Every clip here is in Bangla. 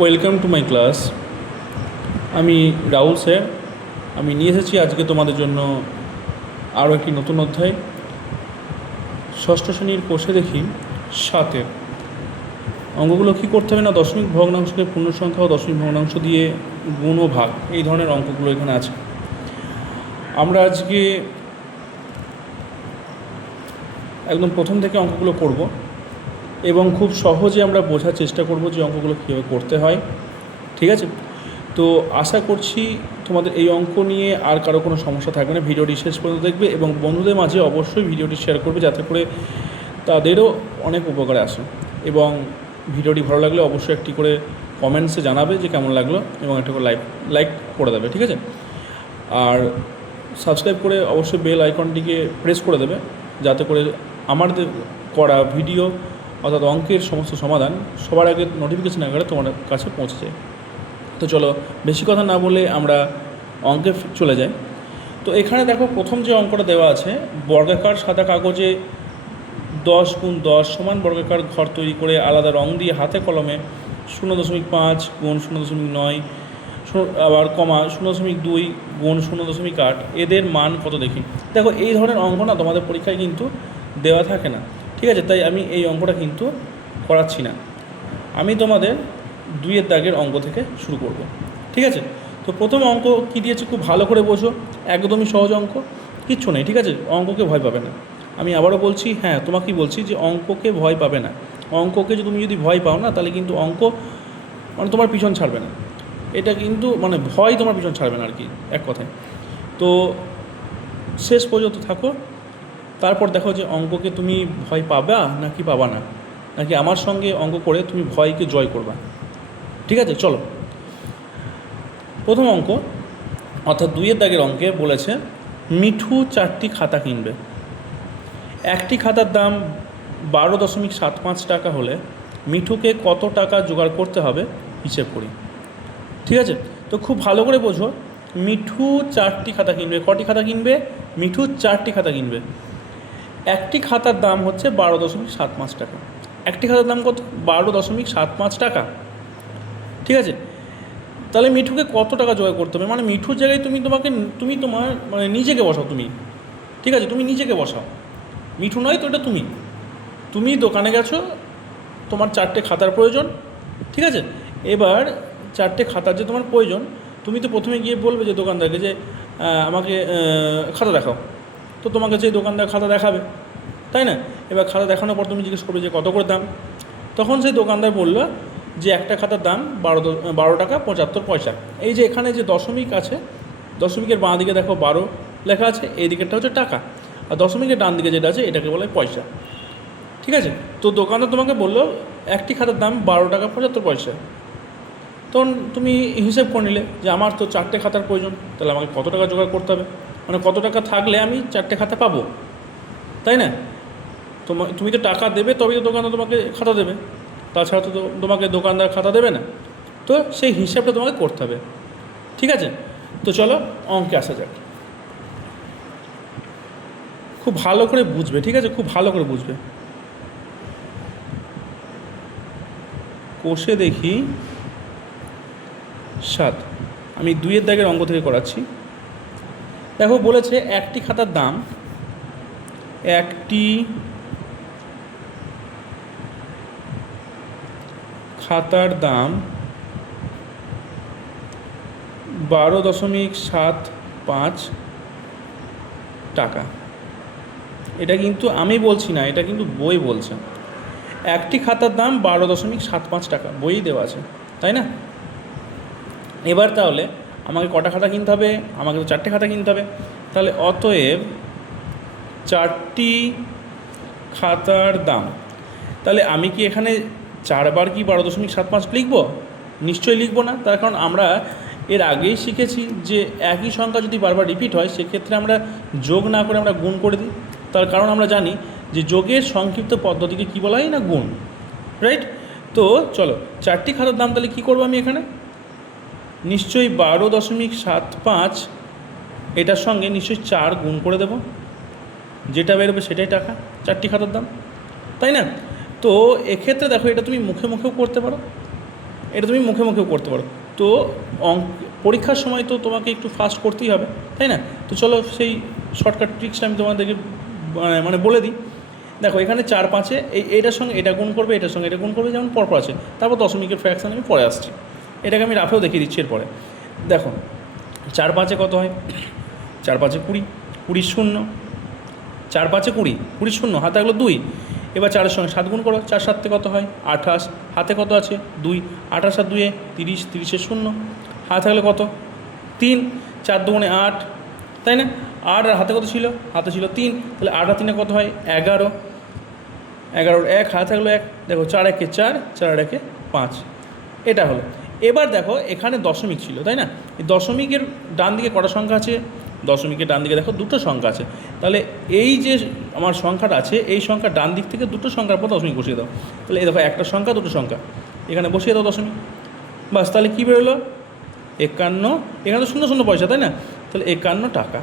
Welcome to my class. আমি রাহুল স্যার। আমি নিয়ে এসেছি আজকে তোমাদের জন্য আরও একটি নতুন অধ্যায়, ষষ্ঠ শ্রেণীর কোষে দেখি সাতের অঙ্কগুলো কী করতে হবে না, দশমিক ভগ্নাংশকে পূর্ণ সংখ্যা ও দশমিক ভগ্নাংশ দিয়ে গুণ ও ভাগ, এই ধরনের অঙ্কগুলো এখানে আছে। আমরা আজকে একদম প্রথম থেকে অঙ্কগুলো করব এবং খুব সহজে আমরা বোঝার চেষ্টা করব যে অঙ্কগুলো কীভাবে করতে হয়। ঠিক আছে? তো আশা করছি তোমাদের এই অঙ্ক নিয়ে আর কারো কোনো সমস্যা থাকবে না। ভিডিওটি শেষ পর্যন্ত দেখবে এবং বন্ধুদের মাঝে অবশ্যই ভিডিওটি শেয়ার করবে, যাতে করে তাদেরও অনেক উপকারে আসে। এবং ভিডিওটি ভালো লাগলে অবশ্যই একটি করে কমেন্টসে জানাবে যে কেমন লাগলো এবং একটা করে লাইক করে দেবে। ঠিক আছে? আর সাবস্ক্রাইব করে অবশ্যই বেল আইকনটিকে প্রেস করে দেবে, যাতে করে আমাদের করা ভিডিও অর্থাৎ অঙ্কের সমস্ত সমাধান সবার আগে নোটিফিকেশন আকারে তোমার কাছে পৌঁছে যায়। তো চলো বেশি কথা না বলে আমরা অঙ্কে চলে যাই। তো এখানে দেখো, প্রথম যে অঙ্কটা দেওয়া আছে, বর্গাকার সাদা কাগজে 10 × 10 সমান বর্গাকার ঘর তৈরি করে আলাদা রং দিয়ে হাতে কলমে 0.5 × 0.9 আবার কমা 0.2 × 0.8 এদের মান কত দেখি। দেখো, এই ধরনের অঙ্ক না তোমাদের পরীক্ষায় কিন্তু দেওয়া থাকে না। ঠিক আছে? তাই আমি এই অঙ্কটা কিন্তু করাচ্ছি না। আমি তোমাদের 2-এর দাগের অঙ্ক থেকে শুরু করব। ঠিক আছে? তো প্রথম অঙ্ক কী দিয়েছে খুব ভালো করে বোঝো, একদমই সহজ অঙ্ক, কিচ্ছু নেই। ঠিক আছে? অঙ্ককে ভয় পাবে না। আমি আবারও বলছি, হ্যাঁ তোমাকেই বলছি যে অঙ্ককে ভয় পাবে না। অঙ্ককে তুমি যদি ভয় পাও না, তাহলে কিন্তু অঙ্ক তোমার পিছন ছাড়বে না। এটা কিন্তু ভয় তোমার পিছন ছাড়বে না আর কি, এক কথায়। তো শেষ পর্যন্ত থাকো, তারপর দেখো যে অঙ্ককে তুমি ভয় পাবা নাকি পাবা না, নাকি আমার সঙ্গে অঙ্ক করে তুমি ভয়কে জয় করবা। ঠিক আছে? চলো, প্রথম অঙ্ক অর্থাৎ 2-এর দাগের অঙ্কে বলেছে মিঠু 4টি খাতা কিনবে। একটি খাতার দাম 12.75 টাকা হলে মিঠুকে কত টাকা জোগাড় করতে হবে হিসেব করি। ঠিক আছে? তো খুব ভালো করে বোঝো, মিঠু 4টি খাতা কিনবে। কটি খাতা কিনবে? মিঠু 4টি খাতা কিনবে। একটি খাতার দাম হচ্ছে 12.75 টাকা। একটি খাতার দাম কত? 12.75 টাকা। ঠিক আছে? তাহলে মিঠুকে কত টাকা জোগাড় করতে হবে, মিঠুর জায়গায় তুমি তোমার নিজেকে বসাও। তুমি, ঠিক আছে, তুমি নিজেকে বসাও। মিঠু নয় তো, এটা তুমি দোকানে গেছো, তোমার 4টে খাতার প্রয়োজন। ঠিক আছে? এবার 4টে খাতার যে তোমার প্রয়োজন, তুমি তো প্রথমে গিয়ে বলবে যে দোকানদারকে যে আমাকে খাতা দেখাও। তো তোমাকে যে দোকানদার খাতা দেখাবে, তাই না? এবার খাতা দেখানোর পর তুমি জিজ্ঞেস করবে যে কত করে দাম। তখন সেই দোকানদার বললো যে একটা খাতার দাম 12 টাকা 75 পয়সা। এই যে এখানে যে দশমিক আছে, দশমিকের বাঁ দিকে দেখো 12 লেখা আছে, এই দিকেরটা হচ্ছে টাকা, আর দশমিকের ডান দিকে যেটা আছে এটাকে বলে পয়সা। ঠিক আছে? তো দোকানদার তোমাকে বললো একটি খাতার দাম 12 টাকা 75 পয়সা। তখন তুমি হিসেব করে নিলে যে আমার তো 4টে খাতার প্রয়োজন, তাহলে আমাকে কত টাকা জোগাড় করতে হবে, কত টাকা থাকলে আমি 4টে খাতা পাবো, তাই না? তুমি তো টাকা দেবে, তবেই তো দোকানদার তোমাকে খাতা দেবে, তাছাড়া তো তোমাকে দোকানদার খাতা দেবে না। তো সেই হিসাবটা তোমাকে করতে হবে। ঠিক আছে? তো চলো অঙ্কে আসা যাক। খুব ভালো করে বুঝবে। ঠিক আছে? খুব ভালো করে বুঝবে। কোষে দেখি 7, আমি 2-এর দাগের অঙ্ক থেকে করাচ্ছি। দেখো, বলেছে একটি খাতার দাম, একটি খাতার দাম 12.75 টাকা। এটা কিন্তু আমি বলছি না, এটা কিন্তু বই বলছে। একটি খাতার দাম 12.75 টাকা, বইই দেওয়া আছে, তাই না? এবার তাহলে আমাকে কটা খাতা কিনতে হবে? আমাকে তো 4টে খাতা কিনতে হবে। তাহলে অতএব 4টি খাতার দাম, তাহলে আমি কি এখানে 4 বার কি 12.75 লিখব? নিশ্চয়ই লিখব না। তার কারণ আমরা এর আগেই শিখেছি যে একই সংখ্যা যদি বারবার রিপিট হয়, সেক্ষেত্রে আমরা যোগ না করে আমরা গুণ করে দিই। তার কারণ আমরা জানি যে যোগের সংক্ষিপ্ত পদ্ধতিকে কী বলা হয় না, গুণ। রাইট? তো চলো, 4টি খাতার দাম তাহলে কী করবো আমি এখানে? নিশ্চয়ই 12.75 এটার সঙ্গে নিশ্চয়ই 4 গুণ করে দেব, যেটা বেরোবে সেটাই টাকা, 4টি খাতার দাম, তাই না? তো এক্ষেত্রে দেখো, এটা তুমি মুখে মুখেও করতে পারো, এটা তুমি মুখে মুখেও করতে পারো। তো পরীক্ষার সময় তো তোমাকে একটু ফাস্ট করতেই হবে, তাই না? তো চলো সেই শর্টকাট ট্রিক্সটা আমি তোমাদেরকে মানে বলে দিই। দেখো এখানে 4 5-এ এটার সঙ্গে এটা গুণ করবে, এটার সঙ্গে এটা গুণ করবে, যেমন পরপর আছে। তারপর দশমিকের ফ্র্যাকশন আমি পরে আসছি, এটাকে আমি রাফেও দেখিয়ে দিচ্ছি এরপরে। দেখো 4 5-এ কত হয়? 4 5-এ 20, 20 শূন্য, 4 5-এ 20, 20 শূন্য, হাতে থাকলো 2। এবার 4-এর সঙ্গে 7 গুণ করো, 4 7-তে কত হয়? 28, হাতে কত আছে? 2, 28 আর 2-এ 30, 30-এর শূন্য, হাতে থাকলে কত? 3, 4 2 8, তাই না? 8 আর হাতে কত ছিল? হাতে ছিল 3, তাহলে 8 আর 3-এ কত হয়? 11, 11-র 1, হাতে থাকলো 1, দেখো 4 1-এ 4, 4 আর 1-এ 5, এটা হলো। এবার দেখো এখানে দশমিক ছিল, তাই না? এই দশমিকের ডান দিকে কটা সংখ্যা আছে? দশমিকের ডান দিকে দেখো দুটো সংখ্যা আছে। তাহলে এই যে আমার সংখ্যাটা আছে, এই সংখ্যার ডান দিক থেকে দুটো সংখ্যার পর দশমিক বসিয়ে দাও। তাহলে এই দেখো একটা সংখ্যা, দুটো সংখ্যা, এখানে বসিয়ে দাও দশমিক, বাস। তাহলে কী বেরোলো? 51, এখানে তো 0 0 পয়সা, তাই না? তাহলে 51 টাকা।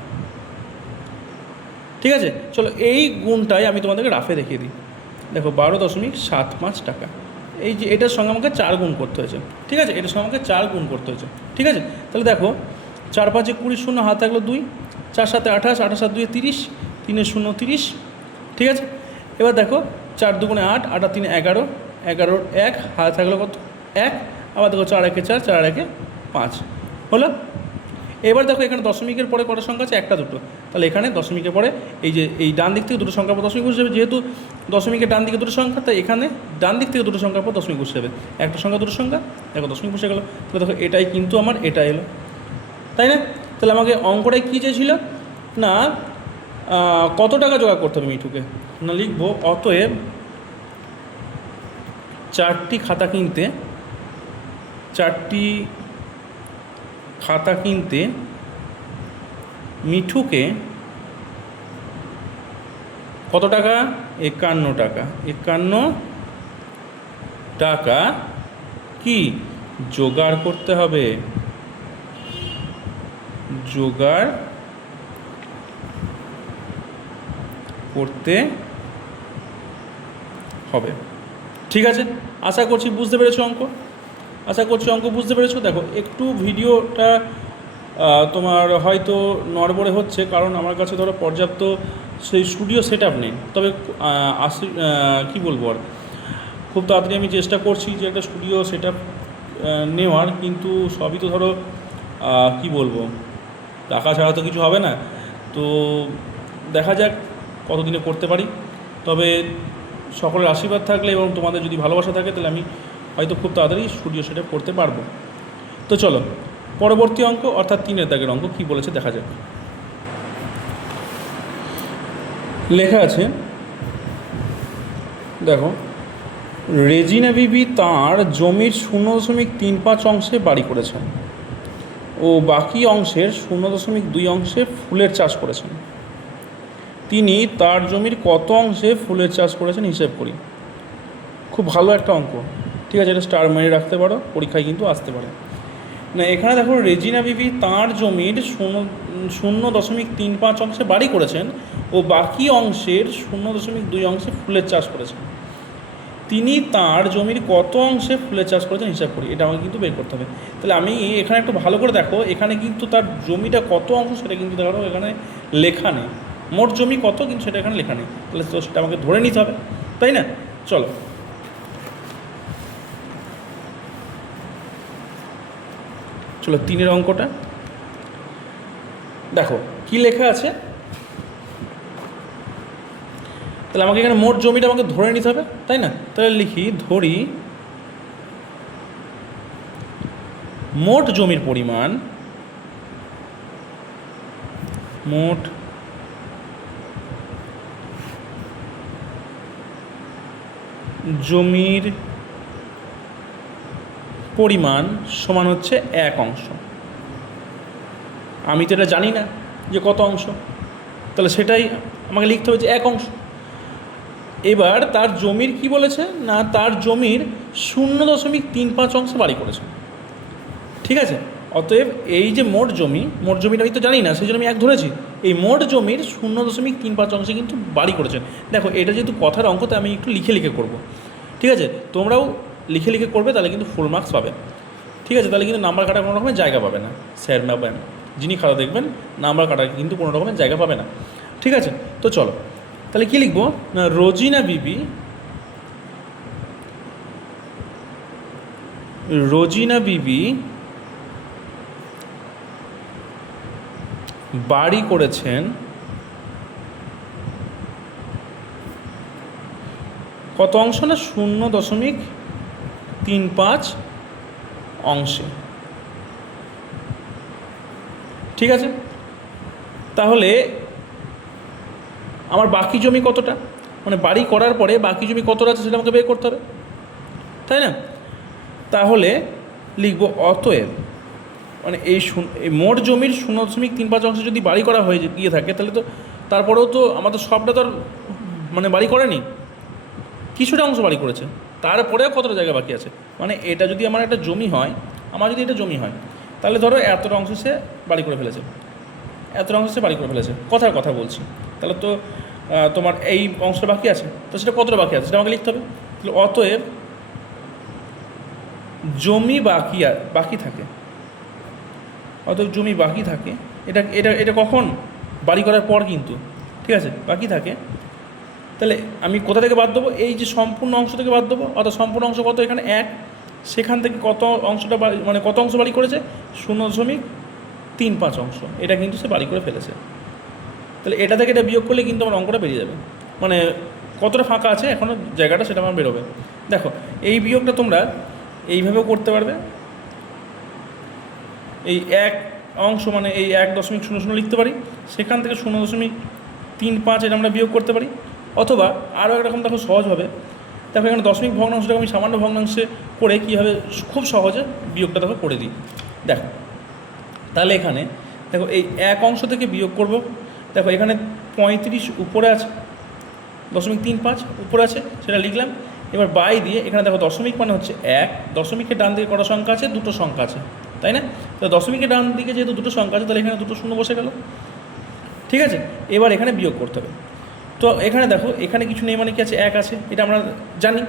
ঠিক আছে, চলো এই গুণটাই আমি তোমাদেরকে রাফে দেখিয়ে দিই। দেখো 12.75 টাকা। এই যে এটার সঙ্গে আমাকে 4 গুণ করতে হয়েছে, ঠিক আছে? এটার সঙ্গে আমাকে 4 গুণ করতে হয়েছে, ঠিক আছে? তাহলে দেখো 4 5-এ 20 শূন্য, হাতে থাকলো 2, 4 7-এ 28, 28 আর 2-এ 30, 3-এর শূন্য 30, ঠিক আছে? এবার দেখো 4 2 8, 8 আর 3 11, 11-র 1, হাতে থাকলো কত? 1, আবার দেখো 4 1-এ 4, 4 আর 1-এ 5 হলো। এবার দেখো এখানে দশমিকের পরে কটা সংখ্যা আছে? একটা দুটো। তাহলে এখানে দশমিকের পরে এই যে এই ডান দিক থেকে দুটো সংখ্যার পর দশমিক বসে যাবে, যেহেতু দশমিকের ডান দিকে দুটো সংখ্যা, তাই এখানে ডান দিক থেকে দুটো সংখ্যার পর দশমিক বসে যাবে। একটা সংখ্যা দুটো সংখ্যা, দেখো দশমিক বসে গেলো। তাহলে দেখো এটাই কিন্তু আমার এটা এলো, তাই না? তাহলে আমাকে অঙ্কটাই কী চেয়েছিল না, কত টাকা জোগাড় করতে হবে মিঠুকে? না লিখবো অতএব 4টি খাতা কিনতে, 4টি খাতা কিনতে মিঠুকে কত টাকা? 51 টাকা। 51 টাকা কি জোগাড় করতে হবে? জোগাড় করতে হবে। ঠিক আছে, আশা করছি বুঝতে পেরেছো অঙ্ক, আশা করছি অঙ্ক বুঝতে পেরেছো। দেখো একটু ভিডিওটা তোমার হয়তো নড়বড়ে হচ্ছে, কারণ আমার কাছে ধরো পর্যাপ্ত সেই স্টুডিও সেট আপ নেই। তবে কী বলবো আর, খুব তাড়াতাড়ি আমি চেষ্টা করছি যে একটা স্টুডিও সেট আপ নেওয়ার, কিন্তু সবই তো ধরো কী বলবো, টাকা ছাড়া তো কিছু হবে না। তো দেখা যাক কতদিনে করতে পারি। তবে সকলের আশীর্বাদ থাকলে এবং তোমাদের যদি ভালোবাসা থাকে, তাহলে আমি হয়তো খুব তাড়াতাড়ি স্টুডিও সেট আপ করতে পারবো। তো চলো পরবর্তী অঙ্ক, অর্থাৎ 3-এর দাগের অঙ্ক কী বলেছে দেখা যাক। লেখা আছে, দেখো রেজিনা বিবি তাঁর জমির 0.35 অংশে বাড়ি করেছেন ও বাকি অংশের 0.2 অংশে ফুলের চাষ করেছেন। তিনি তার জমির কত অংশে ফুলের চাষ করেছেন হিসেব করি। খুব ভালো একটা অঙ্ক, ঠিক আছে? এটা স্টার মেরে রাখতে পারো, পরীক্ষায় কিন্তু আসতে পারে না। এখানে দেখো রেজিনা বিবি তাঁর জমির 0.35 অংশে বাড়ি করেছেন ও বাকি অংশের 0.2 অংশে ফুলের চাষ করেছেন। তিনি তাঁর জমির কত অংশে ফুলের চাষ করেছেন হিসাব করি। এটা আমাকে কিন্তু বের করতে হবে। তাহলে আমি এখানে একটু ভালো করে দেখো, এখানে কিন্তু তার জমিটা কত অংশ সেটা কিন্তু দেখো এখানে লেখা নেই। মোট জমি কত কিন্তু সেটা এখানে লেখা নেই, তাহলে তো সেটা আমাকে ধরে নিতে হবে, তাই না? চলো চলো 3-এর অঙ্কটা দেখো কি লেখা আছে। তাহলে আমাকে এখানে মোট জমিটা আমাকে ধরে নিতে হবে, তাই না? তাহলে লিখি, ধরি মোট জমির পরিমাণ, মোট জমির পরিমাণ সমান হচ্ছে 1 অংশ। আমি তো এটা জানি না যে কত অংশ, তাহলে সেটাই আমাকে লিখতে হবে যে 1 অংশ। এবার তার জমির কি বলেছে না, তার জমির 0.35 অংশে বাড়ি করেছে, ঠিক আছে? অতএব এই যে মোট জমিটা আমি তো জানি না, সেই জন্য আমি 1 ধরেছি। এই মোট জমির 0.35 অংশে কিন্তু বাড়ি করেছেন। দেখো এটা যেহেতু কথার অঙ্ক, তাই আমি একটু লিখে লিখে করব, ঠিক আছে? তোমরাও লিখে লিখে করবে তাহলে কিন্তু ফুল মার্কস পাবে, ঠিক আছে? তাহলে কিন্তু নাম্বার কাটার কোনো রকমের জায়গা পাবে না, স্যার ম্যাম যিনি খাতা দেখবেন নাম্বার কাটার কিন্তু কোনো রকমের জায়গা পাবে না, ঠিক আছে? তো চলো তাহলে কী লিখবো না, রোজিনা বিবি বাড়ি করেছেন কত অংশ না 0.35 অংশে, ঠিক আছে? তাহলে আমার বাকি জমি কতটা, মানে বাড়ি করার পরে বাকি জমি কতটা আছে সেটা আমাকে বের করতে হবে, তাই না? তাহলে লিখব অতএব, মানে এই মোট জমির 0.35 অংশে যদি বাড়ি করা হয়ে গিয়ে থাকে তাহলে তো তারপরেও তো আমাদের সবটা তো আর মানে বাড়ি করেনি, কিছুটা অংশ বাড়ি করেছে, তারপরেও কতটা জায়গা বাকি আছে। মানে এটা যদি আমার একটা জমি হয়, তাহলে ধরো এতটা অংশ সে বাড়ি করে ফেলেছে, কথার কথা বলছি, তাহলে তো তোমার এই অংশটা বাকি আছে, তো সেটা কতটা বাকি আছে সেটা আমাকে লিখতে হবে। তাহলে অতএব জমি বাকি থাকে, এটা এটা এটা কখন, বাড়ি করার পর কিন্তু, ঠিক আছে? বাকি থাকে, তাহলে আমি কোথা থেকে বাদ দেবো, এই যে সম্পূর্ণ অংশ থেকে বাদ দেবো, অর্থাৎ সম্পূর্ণ অংশ কত এখানে 1, সেখান থেকে কত অংশটা বাড়ি, মানে কত অংশ বাড়ি করেছে 0.35 অংশ, এটা কিন্তু সে বাড়ি করে ফেলেছে। তাহলে এটা থেকে এটা বিয়োগ করলে কিন্তু আমার অঙ্কটা বেরিয়ে যাবে, মানে কতটা ফাঁকা আছে এখনও জায়গাটা সেটা আমার বেরোবে। দেখো এই বিয়োগটা তোমরা এইভাবেও করতে পারবে, এই এক অংশ মানে এই 1.00 লিখতে পারি, সেখান থেকে 0.35 এটা আমরা বিয়োগ করতে পারি, অথবা আরও একরকম দেখো সহজ হবে, দেখো এখানে দশমিক ভগ্নাংশটাকে আমি সামান্য ভগ্নাংশে করে কীভাবে খুব সহজে বিয়োগটা দেখো করে দিই। দেখো তাহলে এখানে দেখো এই এক অংশ থেকে বিয়োগ করব, দেখো এখানে 35 উপরে আছে, 0.35 উপরে আছে সেটা লিখলাম, এবার বাই দিয়ে এখানে দেখো দশমিক মানে হচ্ছে 1, দশমিকের ডান দিকে কটা সংখ্যা আছে, দুটো সংখ্যা আছে, তাই না? তো দশমিকের ডান দিকে যেহেতু দুটো সংখ্যা আছে তাহলে এখানে দুটো শূন্য বসে গেল, ঠিক আছে? এবার এখানে বিয়োগ করতে হবে, তো এখানে দেখো এখানে কিছু নেই মানে কি আছে, 1 আছে, এটা আমরা জানি,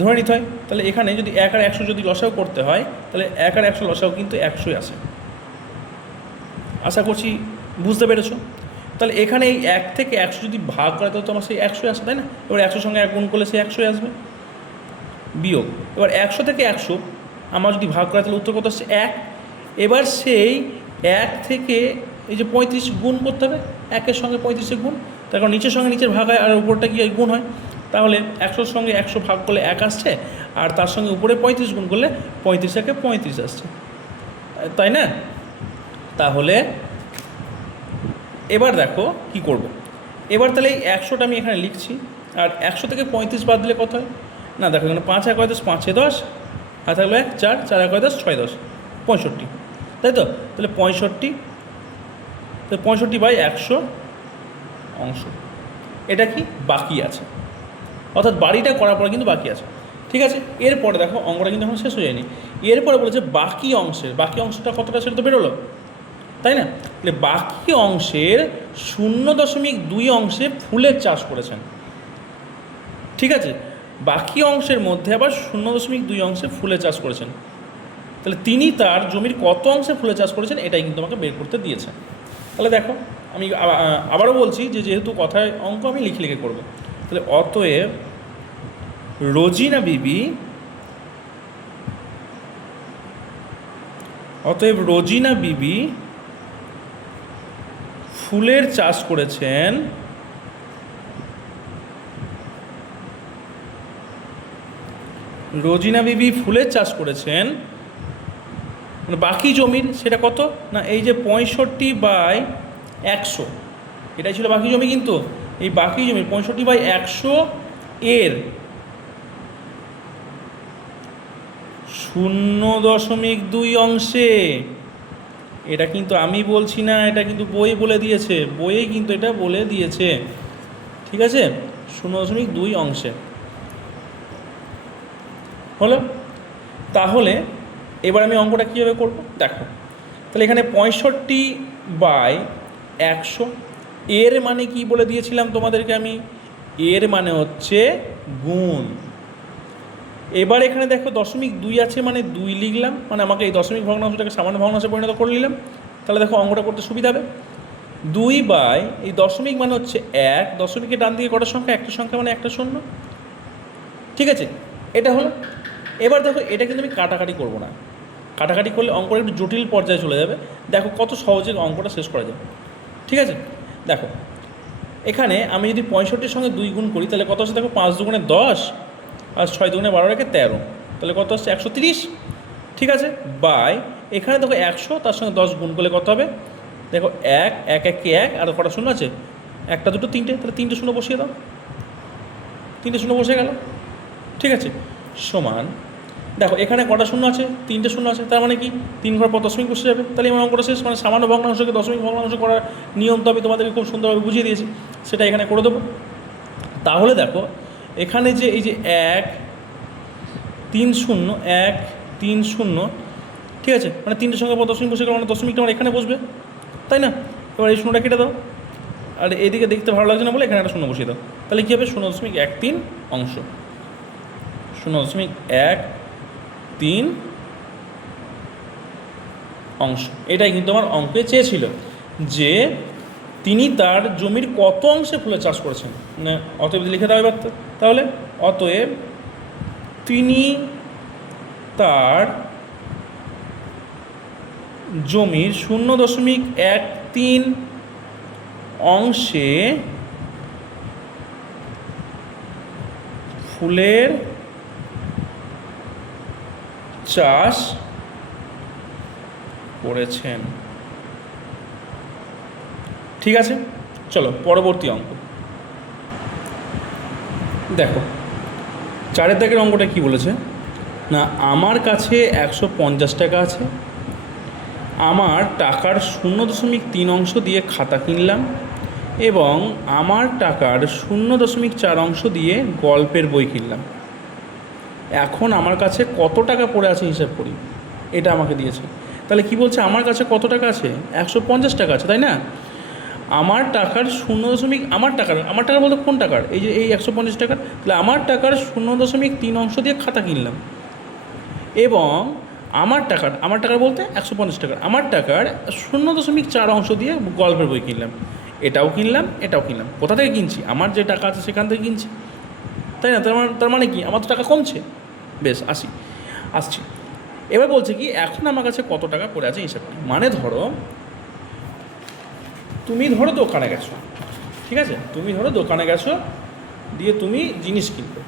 ধরে নিতে হয়। তাহলে এখানে যদি 1 আর 100 যদি লসাও করতে হয় তাহলে 1 আর 100 লসাও কিন্তু 100ই আসে, আশা করছি বুঝতে পেরেছো। তাহলে এখানে এই 1 থেকে 100 যদি ভাগ করে তাহলে তো আমার সেই 100 আসে, তাই না? এবার 100 সঙ্গে 1 গুণ করলে সেই 100ই আসবে, বিয়োগ এবার 100 থেকে 100 আমার যদি ভাগ করে তাহলে উত্তর কত আসছে 1। এবার সেই 1 থেকে এই যে 35 গুণ করতে হবে, 1-এর সঙ্গে 35-এর গুণ, তার কারণ নিচের সঙ্গে নিচের ভাগ হয় আর উপরটা কি গুণ হয়, তাহলে 100-র সঙ্গে 100 ভাগ করলে 1 আসছে, আর তার সঙ্গে উপরে 35 গুণ করলে 35 35 আসছে, তাই না? তাহলে এবার দেখো কি করব, এবার তাহলে এই 100টা আমি এখানে লিখছি, আর 100 থেকে 35 বাদ দিলে কত হয় না, দেখো এখানে 5 1 10, 5 10, আর থাকলো 1 4 4 1 10 6 10 65, তাই তো? তাহলে 65/100 অংশ, এটা কি বাকি আছে, অর্থাৎ বাড়িটা করার পরে কিন্তু বাকি আছে, ঠিক আছে? এরপরে দেখো অঙ্কটা কিন্তু এখন শেষ হয়ে যায়নি, এরপরে বলেছে বাকি অংশটা কতটা সেটা তো বেরোলো, তাই না? তাহলে বাকি অংশের 0.2 অংশে ফুলের চাষ করেছেন, ঠিক আছে? বাকি অংশের মধ্যে আবার 0.2 অংশে ফুলের চাষ করেছেন, তাহলে তিনি তার জমির কত অংশে ফুলের চাষ করেছেন এটাই কিন্তু আমাকে বের করতে দিয়েছেন। তাহলে দেখো আমি আবারও বলছি যে যেহেতু কথায় অঙ্ক আমি লিখে লিখে করবো, তাহলে অতএব রোজিনা বিবি ফুলের চাষ করেছেন মানে বাকি জমির সেটা কত না, এই যে 65/100 এটাই ছিল বাকি জমি, কিন্তু এই বাকি জমির 65/100 এর 0.2 অংশে, এটা কিন্তু আমি বলছি না, এটা কিন্তু বই বলে দিয়েছে, বইয়ে কিন্তু এটা বলে দিয়েছে, ঠিক আছে? 0.2 অংশে হলো। তাহলে এবার আমি অঙ্কটা কীভাবে করব দেখো, তাহলে এখানে 65/100 এর মানে কি বলে দিয়েছিলাম তোমাদেরকে আমি, এর মানে হচ্ছে গুণ, এবার এখানে দেখো 0.2 আছে, মানে 2 লিখলাম, মানে আমাকে এই দশমিক ভগ্নাংশটাকে সামান্য ভগ্নাংশে পরিণত করে নিলাম। তাহলে দেখো অঙ্কটা করতে সুবিধা হবে। 2 বাই এই দশমিক মানে হচ্ছে 1, দশমিকের ডান দিকে কটার সংখ্যা, একটা সংখ্যা মানে একটা শূন্য। ঠিক আছে, এটা হলো। এবার দেখো এটা কিন্তু আমি কাটাকাটি করবো না, কাটাকাটি করলে অঙ্কটা একটু জটিল পর্যায়ে চলে যাবে। দেখো কত সহজে অঙ্কটা শেষ করা যায়। ঠিক আছে, দেখো এখানে আমি যদি 65-র সঙ্গে 2 গুণ করি তাহলে কত আসছে দেখো, 5 দুগুণে 10 আর 6 দুগুণে 12 রেখে 13, তাহলে কত আসছে 130। ঠিক আছে, বাই এখানে দেখো 100, তার সঙ্গে 10 গুণ করলে কত হবে দেখো, 1 1 1 কে 1, আর কটা শূন্য আছে, একটা দুটো তিনটে, তাহলে 3টে শূন্য বসিয়ে দাও, 3টে শূন্য বসে গেল। ঠিক আছে, সমান দেখো এখানে কটা শূন্য আছে, 3টে শূন্য আছে, তার মানে কি 3 ঘর পর দশমিক বসে যাবে, তাহলে আমার অঙ্কটা শেষ। মানে সামান্য ভগ্নাংশকে দশমিক ভগ্নাংশ করার নিয়ম তো আমি তোমাদেরকে খুব সুন্দরভাবে বুঝিয়ে দিয়েছি, সেটা এখানে করে দেবো। তাহলে দেখো এখানে যে এই যে 1 3 0 1 3 0, ঠিক আছে, মানে 3টের সঙ্গে পর দশমিক বসে গেল, মানে দশমিকটা আমার এখানে বসবে, তাই না? এবার এই শূন্যটা কেটে দাও, আর এদিকে দেখতে ভালো লাগছে না বলে এখানে একটা শূন্য বসিয়ে দাও, তাহলে কী হবে 0.13 অংশ, 0.13 অংশ। এটাই কিন্তু আমার অঙ্কে চেয়েছিল, যে তিনি তার জমির কত অংশে ফুলের চাষ করেছেন। মানে অতএব লিখে দাও এবার, তাহলে অতএব তিনি তার জমির 0.13 অংশে ফুলের চাষ করেছেন। ঠিক আছে, চলো পরবর্তী অঙ্ক দেখো। 4 দাগের অঙ্কটা কি বলেছে না, আমার কাছে 150 টাকা আছে, আমার টাকার 0.3 অংশ দিয়ে খাতা কিনলাম এবং আমার টাকার 0.4 অংশ দিয়ে গল্পের বই কিনলাম। এখন আমার কাছে কত টাকা পড়ে আছে হিসাব করি, এটা আমাকে দিয়েছে। তাহলে কি বলছে, আমার কাছে কত টাকা আছে, 150 টাকা আছে, তাই না? আমার টাকার আমার টাকার বলতে কোন টাকার, এই যে এই 150 টাকার, তাহলে আমার টাকার 0.3 অংশ দিয়ে খাতা কিনলাম এবং আমার টাকার বলতে 150 টাকার, আমার টাকার 0.4 অংশ দিয়ে গল্পের বই কিনলাম। এটাও কিনলাম, এটাও কিনলাম। কোথা থেকে কিনছি, আমার যে টাকা আছে সেখান থেকে কিনছি, তাই না? তার মানে কি, আমার তো টাকা কমছে। বেশ, আসছি। এবার বলছে কি, এখন আমার কাছে কত টাকা পড়ে আছে হিসাব করি। মানে তুমি ধরো দোকানে গেছো, ঠিক আছে, তুমি ধরো দোকানে গেছো, দিয়ে তুমি জিনিস কিনবে,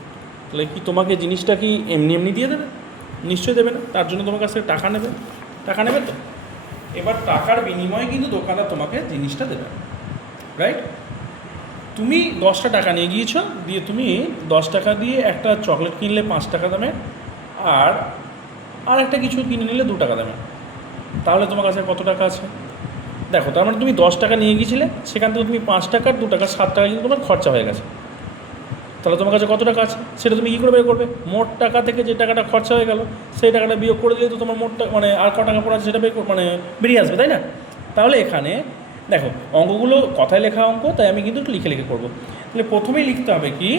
তাহলে কি তোমাকে জিনিসটা কি এমনি এমনি দিয়ে দেবে? নিশ্চয়ই দেবে না, তার জন্য তোমার কাছ থেকে টাকা নেবে তো। এবার টাকার বিনিময়ে কিন্তু দোকানদার তোমাকে জিনিসটা দেবে, রাইট? তুমি 10টা টাকা নিয়ে গিয়েছো, দিয়ে তুমি 10 টাকা দিয়ে একটা চকলেট কিনলে 5 টাকা দামে, আর একটা কিছু কিনে নিলে 2 টাকা দামে, তাহলে তোমার কাছে কত টাকা আছে দেখো। তার মানে তুমি 10 টাকা নিয়ে গিয়েছিলে, সেখান থেকে তুমি 5 টাকার 2 টাকা 7 টাকা কিন্তু তোমার খরচা হয়ে গেছে। তাহলে তোমার কাছে কত টাকা আছে সেটা তুমি কী করে বের করবে? মোট টাকা থেকে যে টাকাটা খরচা হয়ে গেল সেই টাকাটা বিয়োগ করে দিলে তো তোমার মোট মানে আর ক টাকা পড়ে আছে সেটা বেরিয়ে আসবে, তাই না? তাহলে এখানে দেখো অঙ্কগুলো কথায় লেখা অঙ্ক, তাই আমি কিন্তু একটু লিখে করবো। তাহলে প্রথমেই লিখতে হবে কি,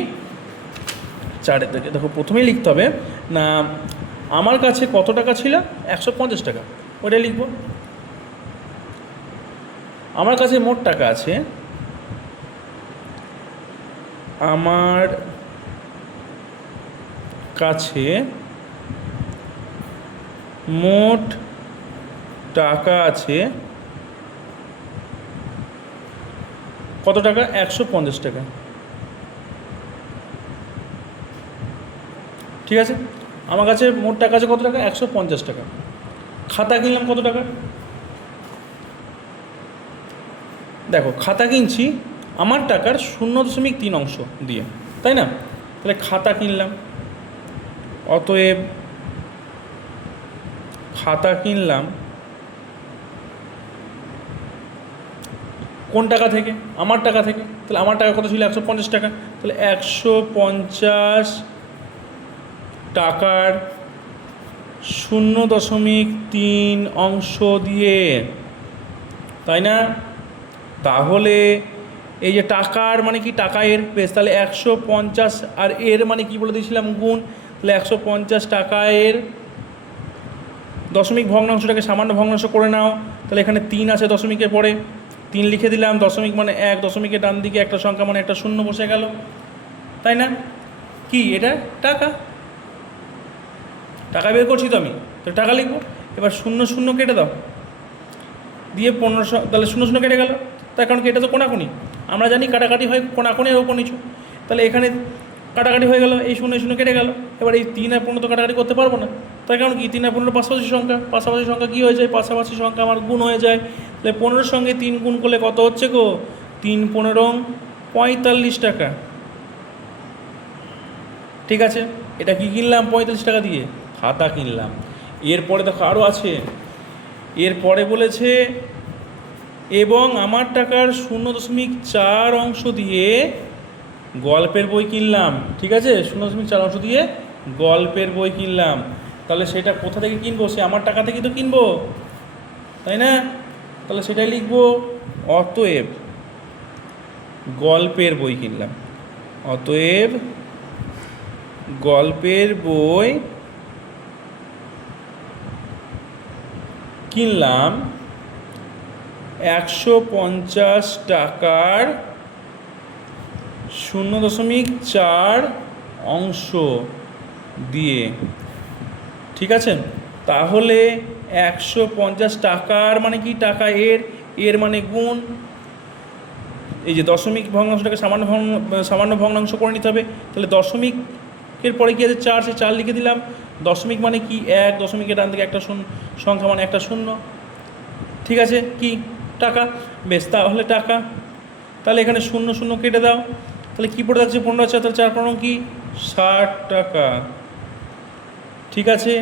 4 থেকে দেখো, প্রথমেই লিখতে হবে না আমার কাছে কত টাকা ছিল, 150 টাকা, ওটাই লিখব। আমার কাছে মোট টাকা আছে, আমার কাছে মোট টাকা আছে কত টাকা, 150 টাকা। ঠিক আছে, আমার কাছে মোট টাকা আছে কত টাকা, 150 টাকা। খাতা কিনলাম কত টাকা, দেখো খাতা কিনছি আমার টাকার 0.3 অংশ দিয়ে, তাই না? তাহলে খাতা কিনলাম, অতএব খাতা কিনলাম কোন টাকা থেকে, আমার টাকা থেকে। তাহলে আমার টাকা কত ছিল, 150 টাকা। তাহলে 150 টাকার 0.3 অংশ দিয়ে, তাই না? তাহলে এই যে টাকার মানে কি, টাকা এর বেশ, তাহলে 150 আর এর মানে কি বলে দিয়েছিলাম, গুণ। তাহলে 150 টাকার দশমিক ভগ্নাংশটাকে সামান্য ভগ্নাংশ করে নাও। তাহলে এখানে 3 আছে দশমিকের পরে, 3 লিখে দিলাম। দশমিক মানে 1, দশমিকের ডান দিকে একটা সংখ্যা মানে একটা শূন্য বসে গেল, তাই না? কি এটা? টাকা। টাকা বের করছি তো আমি, তো টাকা লিখবো। এবার 0 0 কেটে দাও, দিয়ে 1500, তাহলে 0 0 কেটে গেল। তার কারণ কি এটা তো কোনাকুনি, আমরা জানি কাটাকাটি হয় কোনাকুনি আর ওপর নিচু। তাহলে এখানে কাটাকাটি হয়ে গেল, এই 0 0 কেটে গেল। এবার এই 3 আর 15 তো কাটাকাটি করতে পারবো না, তার কারণ কি 3 আর 15 পাশাপাশি সংখ্যা, পাশাপাশি সংখ্যা কী হয়ে যায়? পাশাপাশি সংখ্যা আমার গুণ হয়ে যায়। তাহলে 15-র সঙ্গে 3 গুণ করলে কত হচ্ছে গো? 3 15 45 টাকা। ঠিক আছে, এটা কি কিনলাম? 45 টাকা দিয়ে খাতা কিনলাম। এরপরে দেখো আরও আছে, এরপরে বলেছে এবং আমার টাকার 0.4 অংশ দিয়ে গল্পের বই কিনলাম। ঠিক আছে, 0.4 অংশ দিয়ে গল্পের বই কিনলাম। তাহলে সেটা কোথা থেকে কিনবো? সে আমার টাকা থেকেই তো কিনবো, তাই না? তাহলে সেটাই লিখবো, অতএব গল্পের বই কিনলাম। অতএব গল্পের বই কিনলাম 150 টাকার 0.4 অংশ দিয়ে। ঠিক আছে, তাহলে 150 টাকার মানে কি? টাকা এর মানে গুণ। এই যে দশমিক ভগ্নাংশটাকে সামান্য ভগ্নাংশ করে নিতে হবে। তাহলে দশমিকের পরে কি আছে? 4, সে 4 লিখে দিলাম। দশমিক মানে কি? 1, দশমিকের ডান দিকে একটা সংখ্যা মানে একটা শূন্য। ঠিক আছে, কি? টাকা। বেশ, তাহলে টাকা। তাহলে এখানে 0 0 কেটে দাও, তাহলে কী পড়ে যাচ্ছে? 15 আছে, তাহলে 4 15 কি? 60 টাকা। ঠিক আছে,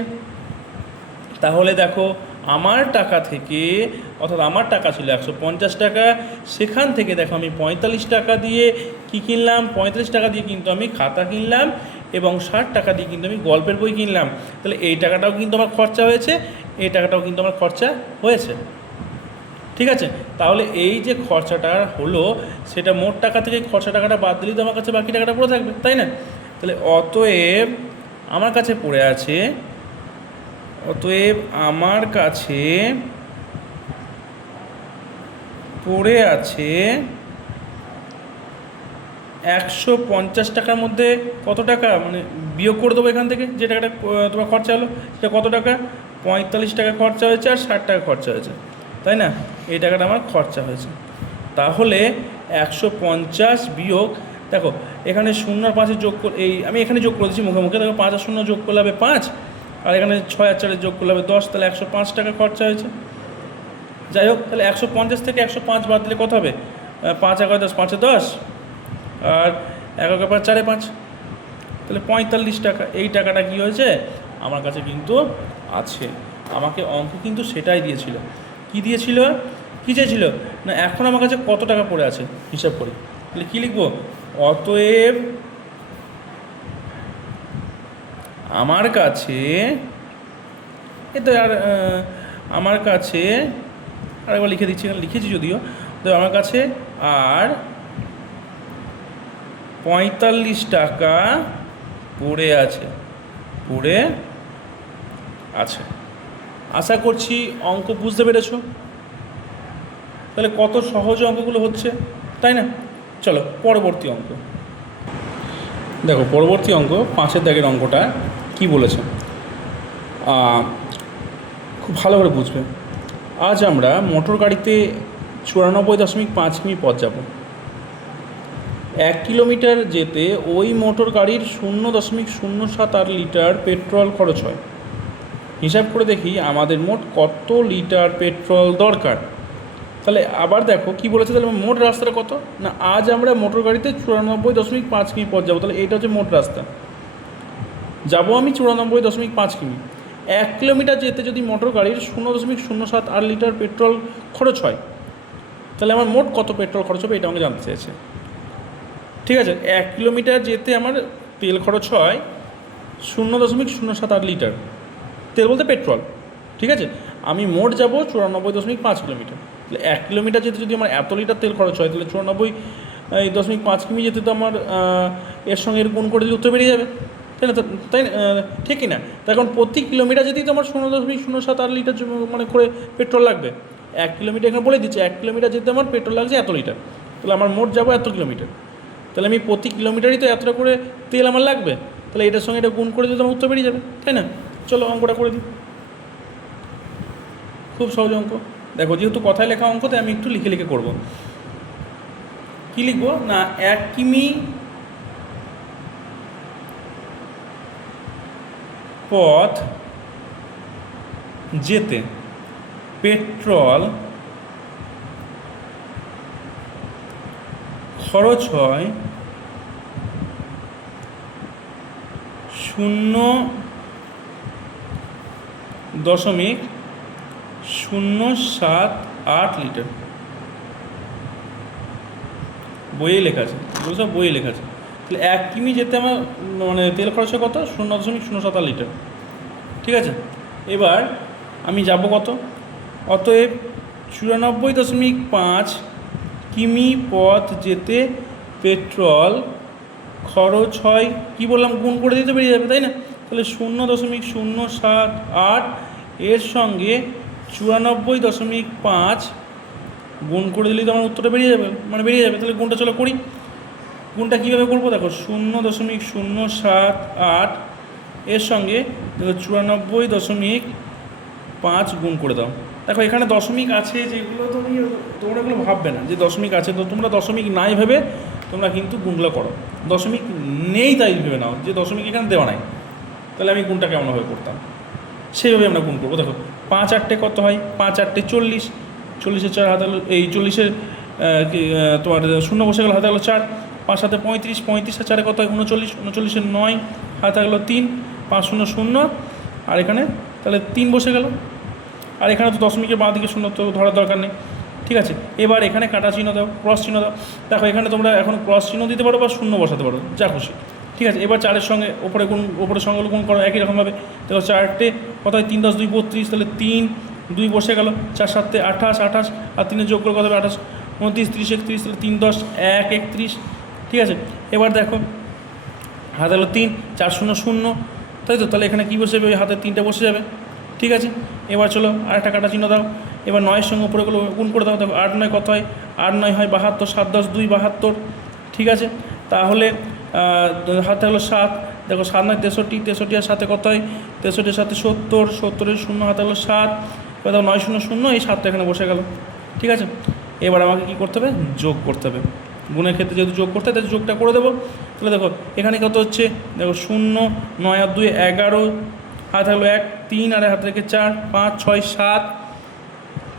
তাহলে দেখো আমার টাকা থেকে, অর্থাৎ আমার টাকা ছিল 150 টাকা, সেখান থেকে দেখো আমি 45 টাকা দিয়ে কি কিনলাম? 45 টাকা দিয়ে কিন্তু আমি খাতা কিনলাম, এবং 60 টাকা দিয়ে কিন্তু আমি গল্পের বই কিনলাম। তাহলে এই টাকাটাও কিন্তু আমার খরচা হয়েছে, এই টাকাটাও কিন্তু আমার খরচা হয়েছে। ঠিক আছে, তাহলে এই যে খরচাটা হলো, সেটা মোট টাকা থেকে খরচা টাকাটা বাদ দিলেই তো আমার কাছে বাকি টাকাটা পড়ে থাকবে, তাই না? তাহলে অতএব আমার কাছে পড়ে আছে, অতএব আমার কাছে পড়ে আছে 150 টাকার মধ্যে কত টাকা, মানে বিয়োগ করে দেবো এখান থেকে যে টাকাটা তোমার খরচা হলো, সেটা কত টাকা? 45 টাকা খরচা হয়েছে আর 60 টাকা খরচা হয়েছে, তাই না? এই টাকাটা আমার খরচা হয়েছে। তাহলে 150 বিয়োগ, দেখো এখানে 0 আর 5 যোগ করে, এই আমি এখানে যোগ করে দিচ্ছি মুখে মুখে। দেখো 5 আর 0 যোগ করলে হবে 5, আর এখানে 6 আর 4 যোগ করলে হবে 10, তাহলে 105 টাকা খরচা হয়েছে। যাই হোক, তাহলে 150 থেকে 105 বাদ দিলে কত হবে? 5 1 10, 5 10, আর 1 5 4 5, তাহলে 45 টাকা। এই টাকাটা কী হয়েছে? আমার কাছে কিন্তু আছে। আমাকে অঙ্ক কিন্তু সেটাই দিয়েছিল। কি দিয়েছিল? কী চেয়েছিল না, এখন আমার কাছে কত টাকা পড়ে আছে হিসাব করি। তাহলে কী লিখবো? অতএব আমার কাছে, এ তো আর আমার কাছে, আরেকবার লিখে দিচ্ছি, এখানে লিখেছি যদিও, তো আমার কাছে আর 45 টাকা পড়ে আছে, পড়ে আছে। আশা করছি অঙ্ক বুঝতে পেরেছো। তাহলে কত সহজ অঙ্কগুলো হচ্ছে, তাই না? চলো পরবর্তী অঙ্ক দেখো। পরবর্তী অঙ্ক 5-এর দাগের অঙ্কটা কি বলেছে খুব ভালো করে বুঝবে। আজ আমরা মোটর গাড়িতে 94.5 কিমি পথ যাব। 1 কিলোমিটার যেতে ওই মোটর গাড়ির 0.078 লিটার পেট্রোল খরচ হয়। হিসাব করে দেখি আমাদের মোট কত লিটার পেট্রোল দরকার। তাহলে আবার দেখো কি বলেছে, তাহলে মোট রাস্তাটা কত না, আজ আমরা মোটর গাড়িতে 94.5 কিমি পথ যাবো। তাহলে এইটা হচ্ছে মোট রাস্তা, যাবো আমি 94.5 কিমি। 1 কিলোমিটার যেতে যদি মোটর গাড়ির 0.078 লিটার পেট্রোল খরচ হয়, তাহলে আমার মোট কত পেট্রোল খরচ হবে এটা আমাকে জানতে চেয়েছে। ঠিক আছে, 1 কিলোমিটার যেতে আমার তেল খরচ হয় 0.078 লিটার, তেল বলতে পেট্রোল। ঠিক আছে, আমি মোট যাব 94.5 কিলোমিটার। তাহলে 1 কিলোমিটার যেতে যদি আমার এত লিটার তেল খরচ হয়, তাহলে 94.5 কিমি যেতে তো আমার এর সঙ্গে এর গুণ করে দিলে উত্তর বেরিয়ে যাবে। তাই না? তাই ঠিক কি না? তো এখন প্রতি কিলোমিটার যদি তোমার 0.078 লিটার মানে করে পেট্রোল লাগবে, 1 কিলোমিটার এখানে বলে দিচ্ছে 1 কিলোমিটার যেতে আমার পেট্রোল লাগছে এত লিটার, তাহলে আমার মোট যাবো এত কিলোমিটার, তাহলে আমি প্রতি কিলোমিটারই তো এতটা করে তেল আমার লাগবে, তাহলে এটার সঙ্গে এটা গুণ করে দিলে তোমার উত্তর বেরিয়ে যাবে, তাই না? চলো অঙ্কটা করে দিই, খুব সহজ অঙ্ক। দেখো যেহেতু কথায় লেখা অঙ্ক, তাই আমি একটু লিখে লিখে করবো। কী লিখবো না, 1 কিমি পথ যেতে পেট্রোল খরচ হয় 0.078 লিটার। বইয়ে লেখা আছে, এগুলো সব বইয়ে লেখা আছে। তাহলে 1 কিমি যেতে আমার মানে তেল খরচ হয় কত, 0.078 লিটার, ঠিক আছে? এবার আমি যাব কত, অতএব 94.5 কিমি পথ যেতে পেট্রোল খরচ হয়, কী বললাম, গুণ করে দিতে বেরিয়ে যাবে, তাই না? তাহলে 0.078 এর সঙ্গে 94.5 গুণ করে দিলেই তো আমার উত্তরটা বেরিয়ে যাবে, মানে বেরিয়ে যাবে। তাহলে গুণটা চলো করি। গুণটা কীভাবে করবো দেখো, 0.078 এর সঙ্গে দেখো 94.5 গুণ করে দাও। দেখো এখানে দশমিক আছে যেগুলো তোমরা এগুলো ভাববে না যে দশমিক আছে, তো তোমরা দশমিক নাই ভেবে তোমরা কিন্তু গুণগুলো করো, দশমিক নেই তাই ভেবে নাও যে দশমিক এখানে দেওয়া নাই। তাহলে আমি গুণটা কেমনভাবে করতাম সেইভাবে আমরা গুণ করবো। দেখো 5 8 কত হয়, 5 8 40, 40-এর 4 হাতে হলো, এই 40-এর তোমার শূন্য বসে গেল, হাতে হলো 4, 5 7 35, 35-এর 4 কত হয় 39, 39-এর 9 হাতে গেলো 3, 5 0 0, আর এখানে তাহলে 3 বসে গেল, আর এখানে তো দশমিকের বাঁ দিকে শূন্য তো ধরার দরকার নেই, ঠিক আছে? এবার এখানে কাটা চিহ্ন দাও, ক্রস চিহ্ন দাও। দেখো এখানে তোমরা এখন ক্রস চিহ্ন দিতে পারো বা শূন্য বসাতে পারো, যা খুশি, ঠিক আছে? এবার 4-এর সঙ্গে ওপরের সঙ্গে গুণ করো একই রকমভাবে। দেখো 4টে কত হয়, 3 10 2 32, তাহলে 3 2 বসে গেল, 4 7 28 28, আর 3-এর যোগ করে কত হবে 28, 29 30 31, তাহলে 3 10 1 31, ঠিক আছে? এবার দেখো হাতে হলো 3 4 0 0, তাই তো? তাহলে এখানে কী বসে যাবে, ওই হাতে 3টা বসে যাবে, ঠিক আছে? এবার চলো আরেকটা কাটা চিহ্ন দাও। এবার 9-এর সঙ্গে উপরেগুলো গুণ করে দাও। দেখো 8 9 কত হয়, 8 9 হয় 72, 7 10 2 72, ঠিক আছে? তাহলে হাতে হলো 7, দেখো 7 9 63, 63 আর 7 কত হয়, 63-এর সাথে 70, 70-এর শূন্য হাতে হলো 7, এবার দেখো 9 0 0, এই 7টা এখানে বসে গেল, ঠিক আছে? এবার আমাকে কী করতে হবে, যোগ করতে হবে। গুণের ক্ষেত্রে যেহেতু যোগ করতে হয় তাহলে যোগটা করে দেবো। তাহলে দেখো এখানে কত হচ্ছে, দেখো 0 9 আর 2 11, হাতে হলো 1 3, আর হাতে রেখে 4 5 6 7,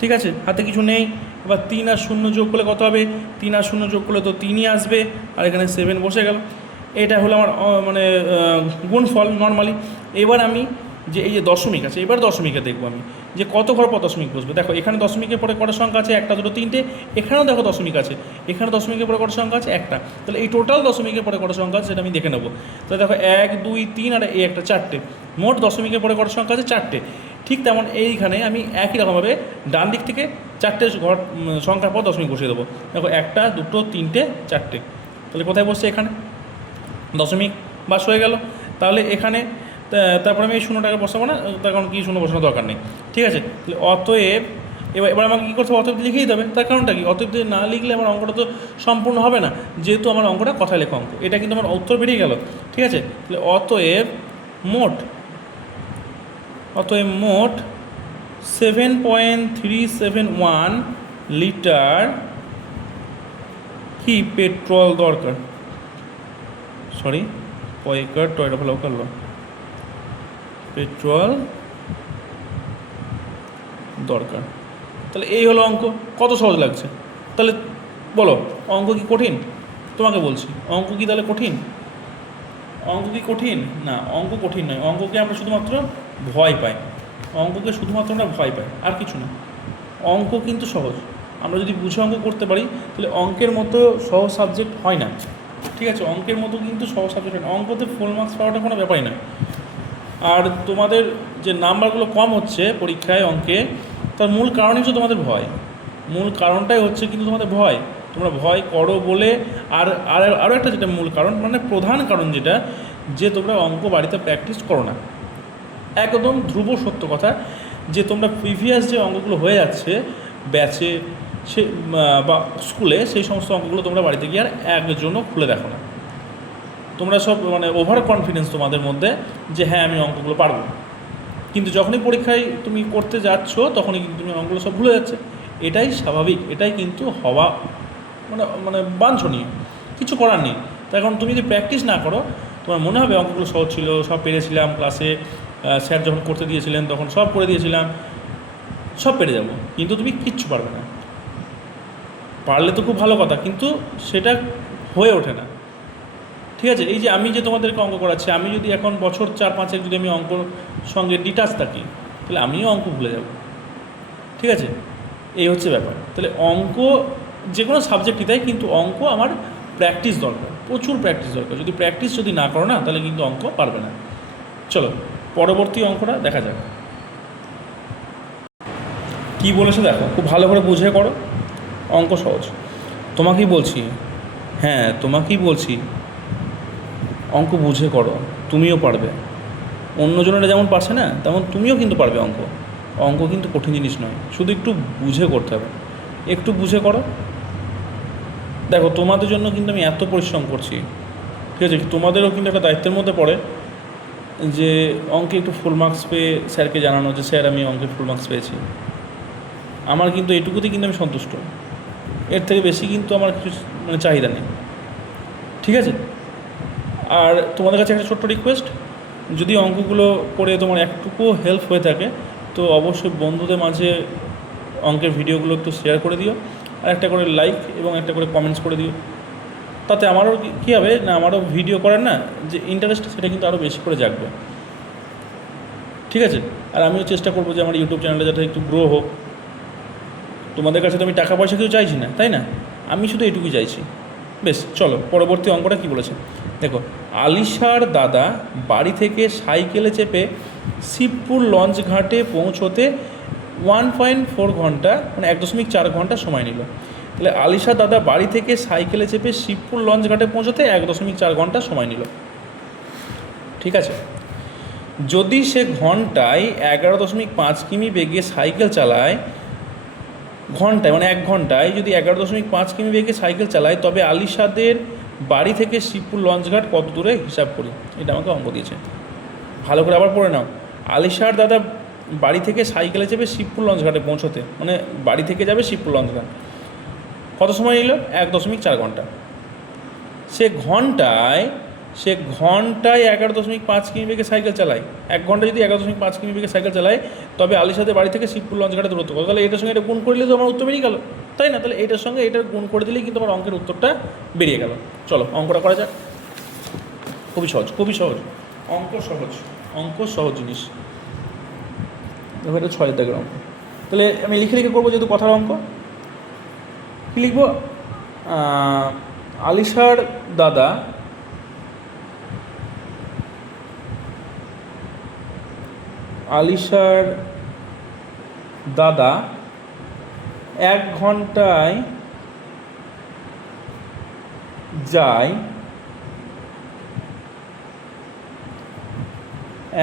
ঠিক আছে? হাতে কিছু নেই। এবার 3 আর 0 যোগ করলে কত হবে, 3 আর 0 যোগ করলে তো 3ই আসবে, আর এখানে 7 বসে গেল। এটা হলো আমার মানে গুণফল নর্মালি। এবার আমি যে এই যে দশমিক আছে, এবার দশমিকে দেখবো আমি যে কত ঘর পর দশমিক বসবে। দেখো এখানে দশমিকের পরে কটা সংখ্যা আছে, 1 2 3টে, এখানেও দেখো দশমিক আছে, এখানে দশমিকের পরে কটা সংখ্যা আছে, একটা। তাহলে এই টোটাল দশমিকের পরে কটা সংখ্যা আছে সেটা আমি দেখে নেবো। তাহলে দেখো 1 2 3 আর এই একটা 4টে, মোট দশমিকের পরে কটা সংখ্যা আছে, 4টে। ঠিক তেমন এইখানে আমি একই রকমভাবে ডান দিক থেকে 4টে ঘর সংখ্যার পর দশমিক বসিয়ে দেবো। দেখো 1 2 3 4টে, তাহলে কোথায় বসছে, এখানে দশমিক বাস হয়ে গেল। তাহলে এখানে তারপরে আমি এই শূন্যটাকে বসাবো না, তার কারণ কি শূন্য বসানোর দরকার নেই, ঠিক আছে? তাহলে অতএব এবার আমাকে কী করতে হবে, অতএব লিখেই দেবে। তার কারণটা কি, অতএব না লিখলে আমার অঙ্কটা তো সম্পূর্ণ হবে না, যেহেতু আমার অঙ্কটা কথায় লেখা অঙ্ক, এটা কিন্তু আমার উত্তর বেরিয়ে গেল, ঠিক আছে? তাহলে অতএব মোট 7.371 লিটার কি পেট্রোল দরকার, সরি পয়কার টয়টা ভালো করলো, পেট্রোল দরকার। তাহলে এই হলো অঙ্ক, কত সহজ লাগছে? তাহলে বলো অঙ্ক কি কঠিন? তোমাকে বলছি অঙ্ক কি তাহলে কঠিন? অঙ্ক কি কঠিন না, অঙ্ক কঠিন নয়। অঙ্ককে আমরা শুধুমাত্র ভয় পাই, অঙ্ককে শুধুমাত্র আমরা ভয় পাই, আর কিছু না। অঙ্ক কিন্তু সহজ, আমরা যদি বুঝে অঙ্ক করতে পারি তাহলে অঙ্কের মতো সহজ সাবজেক্ট হয় না, ঠিক আছে? অঙ্কের মতো কিন্তু সহজ সাবজেক্ট হয় না, অঙ্কতে ফুল মার্কস পাওয়াটা কোনো ব্যাপারই না। আর তোমাদের যে নাম্বারগুলো কম হচ্ছে পরীক্ষায় অঙ্কে, তার মূল কারণই হচ্ছে তোমাদের ভয়, মূল কারণটাই হচ্ছে কিন্তু তোমাদের ভয়, তোমরা ভয় করো বলে। আর আরও একটা যেটা মূল কারণ, মানে প্রধান কারণ যেটা, যে তোমরা অঙ্ক বাড়িতে প্র্যাকটিস করো না। একদম ধ্রুব সত্য কথা যে তোমরা প্রিভিয়াস যে অঙ্কগুলো হয়ে যাচ্ছে ব্যাচে সে বা স্কুলে, সেই সমস্ত অঙ্কগুলো তোমরা বাড়িতে গিয়ে আর একজনও খুলে দেখো না। তোমরা সব মানে ওভার কনফিডেন্স তোমাদের মধ্যে যে হ্যাঁ আমি অঙ্কগুলো পারবো, কিন্তু যখনই পরীক্ষায় তুমি করতে যাচ্ছ তখনই কিন্তু তুমি অঙ্কগুলো সব ভুলে যাচ্ছে। এটাই স্বাভাবিক, এটাই কিন্তু হওয়া মানে মানে বাঞ্ছনীয়, কিছু করার নেই। তার কারণ তুমি যদি প্র্যাকটিস না করো তোমার মনে হবে অঙ্কগুলো সহজ ছিল, সব পেরেছিলাম, ক্লাসে স্যার যখন করতে দিয়েছিলেন তখন সব করে দিয়েছিলাম, সব পেরে যাব, কিন্তু তুমি কিচ্ছু পারবে না। পারলে তো খুব ভালো কথা, কিন্তু সেটা হয়ে ওঠে না। ঠিক আছে, এই যে আমি যে তোমাদেরকে অঙ্ক করাচ্ছি, আমি যদি এখন বছর 4-5 যদি আমি অঙ্কর সঙ্গে ডিটাচ থাকি তাহলে আমিও অঙ্ক ভুলে যাব। ঠিক আছে, এই হচ্ছে ব্যাপার। তাহলে অঙ্ক যে কোনো সাবজেক্টই তাই, কিন্তু অঙ্ক আমার প্র্যাকটিস দরকার, প্রচুর প্র্যাকটিস দরকার। যদি প্র্যাকটিস যদি না করো না তাহলে কিন্তু অঙ্ক পারবে না। চলো পরবর্তী অঙ্কটা দেখা যাক কী বলেছে। দেখো খুব ভালো করে বুঝে করো, অঙ্ক সহজ। তোমাকেই বলছি, হ্যাঁ তোমাকেই বলছি, অঙ্ক বুঝে করো, তুমিও পারবে। অন্যজনেরা যেমন পারছে না তেমন তুমিও কিন্তু পারবে। অঙ্ক অঙ্ক কিন্তু কঠিন জিনিস নয়, শুধু একটু বুঝে করতে হবে, একটু বুঝে করো। দেখো তোমাদের জন্য কিন্তু আমি এত পরিশ্রম করছি, ঠিক আছে, তোমাদেরও কিন্তু একটা দায়িত্বের মধ্যে পড়ে যে অঙ্কে একটু ফুল মার্কস পেয়ে স্যারকে জানানো যে স্যার আমি অঙ্কে ফুল মার্কস পেয়েছি। আমার কিন্তু এটুকুতেই কিন্তু আমি সন্তুষ্ট, এর থেকে বেশি কিন্তু আমার কিছু মানে চাহিদা নেই। ঠিক আছে, আর তোমাদের কাছে একটা ছোট্ট রিকোয়েস্ট, যদি অঙ্কগুলো করে তোমার একটুকুও হেল্প হয়ে থাকে তো অবশ্যই বন্ধুদের মাঝে অঙ্কের ভিডিওগুলো একটু শেয়ার করে দিও, আর একটা করে লাইক এবং একটা করে কমেন্টস করে দিও। তাতে আমারও কী হবে না, আমারও ভিডিও করার না যে ইন্টারেস্ট সেটা কিন্তু আরও বেশি করে জাগবে। ঠিক আছে, আর আমিও চেষ্টা করবো যে আমার ইউটিউব চ্যানেলটা যাতে একটু গ্রো হোক। তোমাদের কাছে তো আমি টাকা পয়সা কিছু চাইছি না, তাই না, আমি শুধু এটুকুই চাইছি। বেশ, চলো পরবর্তী অঙ্কটা কী বলেছে দেখো। আলিশার দাদা বাড়ি থেকে সাইকেলে চেপে শিবপুর লঞ্চ ঘাটে পৌঁছোতে 1.4 ঘন্টা মানে 1.4 ঘন্টা সময় নিল। তাহলে আলিশার দাদা বাড়ি থেকে সাইকেলে চেপে শিবপুর লঞ্চ ঘাটে পৌঁছোতে 1.4 ঘন্টা সময় নিল। ঠিক আছে, যদি সে ঘন্টায় 11.5 কিমি বেগে সাইকেল চালায়, ঘন্টায় মানে 1 ঘন্টায় যদি 11.5 কিমি বেগে সাইকেল চালায়, তবে আলিশাদের বাড়ি থেকে শিবপুর লঞ্চঘাট কত দূরে হিসাব করি। এটা আমাকে অঙ্ক দিয়েছে, ভালো করে আবার পড়ে নাও। আলিশার দাদা বাড়ি থেকে সাইকেলে চেপে শিবপুর লঞ্চঘাটে পৌঁছতে, মানে বাড়ি থেকে যাবে শিবপুর লঞ্চঘাট, কত সময় নিল? 1.4 ঘন্টা। সে ঘন্টায় 11.5 কিমি বেগে সাইকেল চালায়, 1 ঘন্টা যদি 11.5 কিমি বেগে সাইকেল চালায়, তবে আলিশাদের বাড়ি থেকে শিবপুর লঞ্চঘাটে দূরত্ব কত। তাহলে এটার সঙ্গে এটা গুণ করলে তো আমার উত্তর বেরিয়ে গেল, তাই না? তাহলে এটার সঙ্গে এটা গুণ করে দিলেই কিন্তু আমার অঙ্কের উত্তরটা বেরিয়ে গেল। চলো অঙ্কটা করা যাক, খুবই সহজ, খুবই সহজ অঙ্ক, সহজ অঙ্ক, সহজ জিনিস। দেখো এটা 6 দাগের অঙ্ক। তাহলে আমি লিখে করবো, যেহেতু কথার অঙ্ক। কী লিখবো? আলিশার দাদা দাদা 1 ঘন্টায় যায়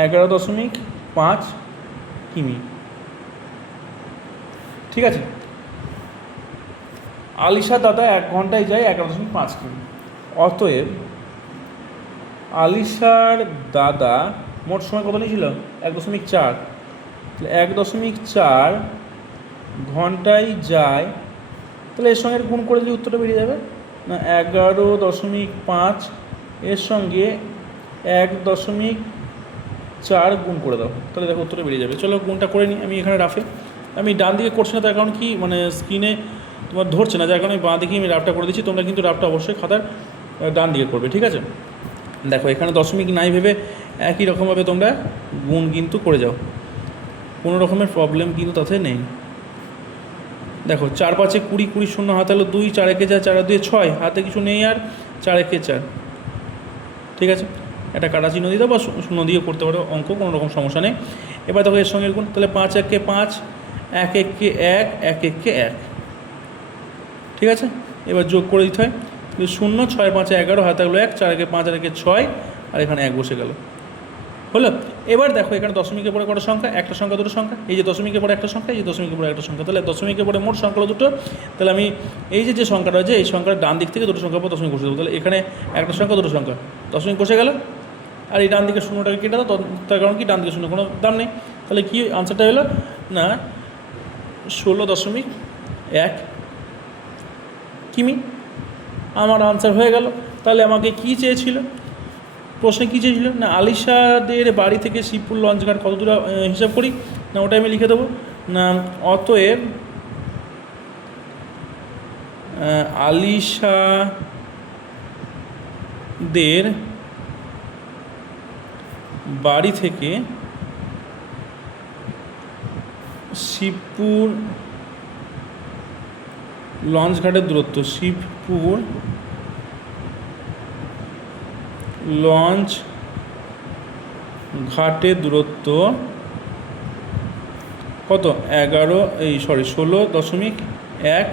11.5 কিমি। ঠিক আছে, আলিশার দাদা 1 ঘন্টায় যায় 11.5 কিমি। অতএব আলিশার দাদা মোট সময় কত নিয়েছিল? 1.4। 1.4 ঘন্টায় যায়, তাহলে এর সঙ্গে গুণ করে দিলে উত্তরটা বেরিয়ে যাবে না। 11.5 এর সঙ্গে 1.4 গুণ করে দাও, তাহলে দেখো উত্তরটা বেরিয়ে যাবে। চলো গুণটা করে নিই আমি এখানে রাফে। আমি ডান দিকে করছি না, তার কারণ কি মানে স্ক্রিনে তোমার ধরছে না, যার কারণে বাঁ দিকে আমি রাফটা করে দিচ্ছি। তোমরা কিন্তু রাফটা অবশ্যই খাতার ডান দিকে করবে। ঠিক আছে, দেখো এখানে দশমিক নাই ভেবে একই রকমভাবে তোমরা গুণ কিন্তু করে যাও, কোনো রকমের প্রবলেম কিন্তু তাতে নেই। দেখো 4 5 20, 20 শূন্য হাতে হলো 2, 4 1 4, 4 2 6, হাতে কিছু নেই আর 4 1 4। ঠিক আছে, একটা কাটা চিহ্ন দিয়ে দাও বা শূন্য দিয়ে করতে পারো অঙ্ক, কোনো রকম সমস্যা নেই। এবার দেখো এর সঙ্গে গুণ, তাহলে 5 1 5, 1 1 1, 1 1 1। ঠিক আছে, এবার যোগ করে দিতে হয় 0, 6 5 11, হাতে হলো 1, 4 1 5 আর 1 6, আর এখানে 1 বসে গেল, হলো। এবার দেখো এখানে দশমিকের পরে কটা সংখ্যা, একটা সংখ্যা দুটো সংখ্যা, এই যে দশমিকের পরে একটা সংখ্যা, এই যে দশমিকের পরে একটা সংখ্যা, তাহলে দশমিকের পরে মোট সংখ্যা হলো দুটো। তাহলে আমি এই যে সংখ্যাটা রয়েছে এই সংখ্যার ডান দিক থেকে দুটো সংখ্যার পর দশমিক বসে দেবো। তাহলে এখানে একটা সংখ্যা দুটো সংখ্যা, দশমিক বসে গেল। আর এই ডান দিকে শূন্যটাকে কেটে দাও, তার কারণ কি ডান দিকে শূন্য কোনো দাম নেই। তাহলে কি আনসারটা হলো না 16.1 কিমি আমার আনসার হয়ে গেল। তাহলে আমাকে কি চেয়েছিল, প্রশ্নে কী চেয়েছিল না আলিশাদের বাড়ি থেকে শিবপুর লঞ্চঘাট কত দূর হিসাব করি, না ওটা আমি লিখে দেবো না অতএব আলিশাদের বাড়ি থেকে শিবপুর লঞ্চঘাটের দূরত্ব, শিবপুর লঞ্চ ঘাটের দূরত্ব কত 16.1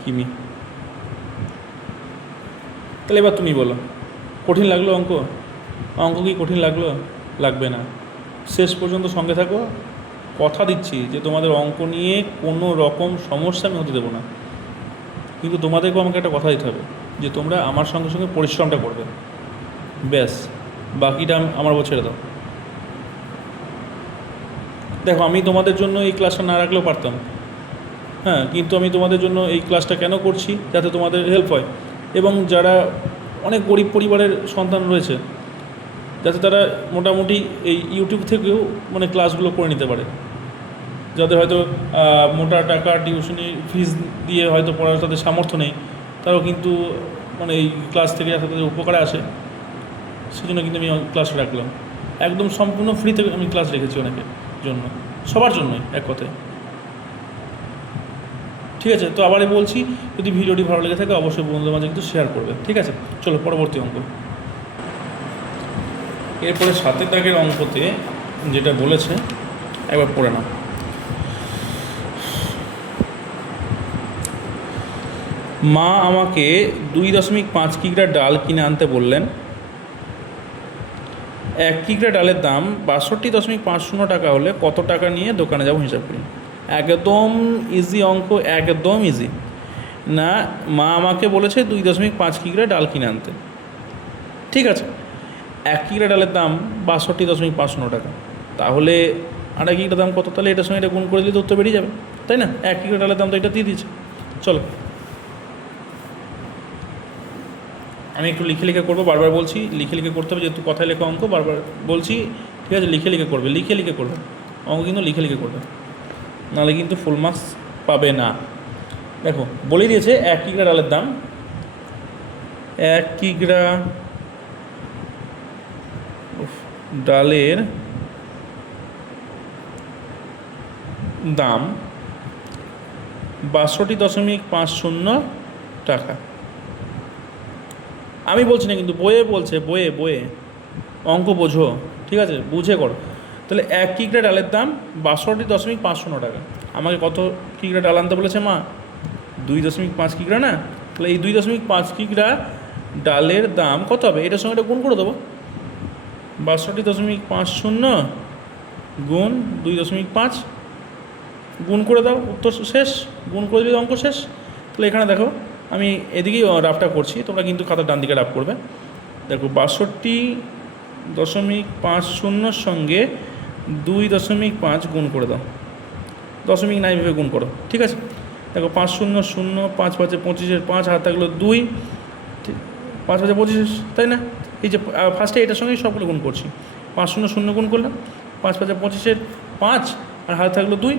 কিমি। তাহলে এবার তুমি বলো, কঠিন লাগলো অঙ্ক? অঙ্ক কি কঠিন লাগলো? লাগবে না। শেষ পর্যন্ত সঙ্গে থাকো, কথা দিচ্ছি যে তোমাদের অঙ্ক নিয়ে কোনো রকম সমস্যা আমি হতে দেবো না, কিন্তু তোমাদেরকেও আমাকে একটা কথা দিতে হবে যে তোমরা আমার সঙ্গে সঙ্গে পরিশ্রমটা করবে, ব্যাস, বাকিটা আমার উপর ছেড়ে দাও। দেখো আমি তোমাদের জন্য এই ক্লাসটা না রাখলেও পারতাম, হ্যাঁ, কিন্তু আমি তোমাদের জন্য এই ক্লাসটা কেন করছি, যাতে তোমাদের হেল্প হয় এবং যারা অনেক গরিব পরিবারের সন্তান রয়েছে যাতে তারা মোটামুটি এই ইউটিউব থেকেও মানে ক্লাসগুলো করে নিতে পারে, যাদের হয়তো মোটা টাকা টিউশনি ফিস দিয়ে হয়তো পড়ার তাদের সামর্থ্য নেই, তারাও কিন্তু মানে এই ক্লাস থেকে যাতে তাদের উপকারে আসে সেজন্য কিন্তু আমি ক্লাসটা রাখলাম। একদম সম্পূর্ণ ফ্রিতে আমি ক্লাস রেখেছি অনেকের জন্য, সবার জন্যই এক কথায়। ঠিক আছে, তো আবারই বলছি, যদি ভিডিওটি ভালো লেগে থাকে অবশ্যই বন্ধুদের মাঝে কিন্তু শেয়ার করবে। ঠিক আছে, চলো পরবর্তী অঙ্ক। এরপরে 7 দাগের অঙ্কতে যেটা বলেছে একবার পড়ে নাও। মা আমাকে 2.5 কিগ্রা ডাল কিনে আনতে বললেন। 1 কিগ্রা ডালের দাম 62.50 টাকা হলে কত টাকা নিয়ে দোকানে যাবো হিসাব করি। একদম ইজি অঙ্ক, একদম ইজি। না মা আমাকে বলেছে 2.5 কিগ্রা ডাল কিনে আনতে, ঠিক আছে। 1 কিগ্রা ডালের দাম 62.50 টাকা, তাহলে 2.5 কিগ্রা দাম কত? তাহলে এটার সঙ্গে এটা গুণ করে দিলে উত্তর বেরিয়ে যাবে, তাই না? 1 কিগ্রা ডালের দাম তো এটা দিয়ে দিয়েছে। চলো আমি একটু লিখে লিখে করবো, বারবার বলছি লিখে লিখে করতে হবে, যেহেতু কথায় লেখা অঙ্ক বারবার বলছি, ঠিক আছে। লিখে লিখে করবে, লিখে লিখে করবে অঙ্ক, কিন্তু লিখে লিখে করবে, নাহলে কিন্তু ফুল মার্কস পাবে না। দেখো বলেই দিয়েছে 1 কিগ্রা ডালের দাম, 1 কিগ্রা ডালের দাম 62.50 টাকা। আমি বলছি না কিন্তু, বইয়ে বলছে, বইয়ে অঙ্ক বোঝো, ঠিক আছে, বুঝে করো। তাহলে 1 কিগ্রা ডালের দাম 62.50 টাকা। আমাকে কত কিগ্রা ডাল আনতে বলেছে মা? 2.5 কিগ্রা না? তাহলে এই 2.5 কিগ্রা ডালের দাম কত হবে? এটার সঙ্গে এটা গুণ করে দেবো, 62.50 গুণ 2.5 গুণ করে দাও, উত্তর শেষ। গুণ করে দিলে অঙ্ক শেষ। তাহলে এখানে দেখো আমি এদিকেই রাফটা করছি, তোমরা কিন্তু খাতার ডান দিকে রাফ করবে। দেখো 62.50 সঙ্গে 2.5 গুণ করে দাও, দশমিক নাই ভেবে গুণ করো, ঠিক আছে। দেখো 5 0 0, 5 5 25, 5 হাত থাকলো 2, 5 5 25, তাই না? এই যে ফার্স্টে এটার সঙ্গেই সবগুলো গুণ করছি, 5 0 0 গুণ করলাম, 5 5 25, 5 আর হাত থাকলো 2।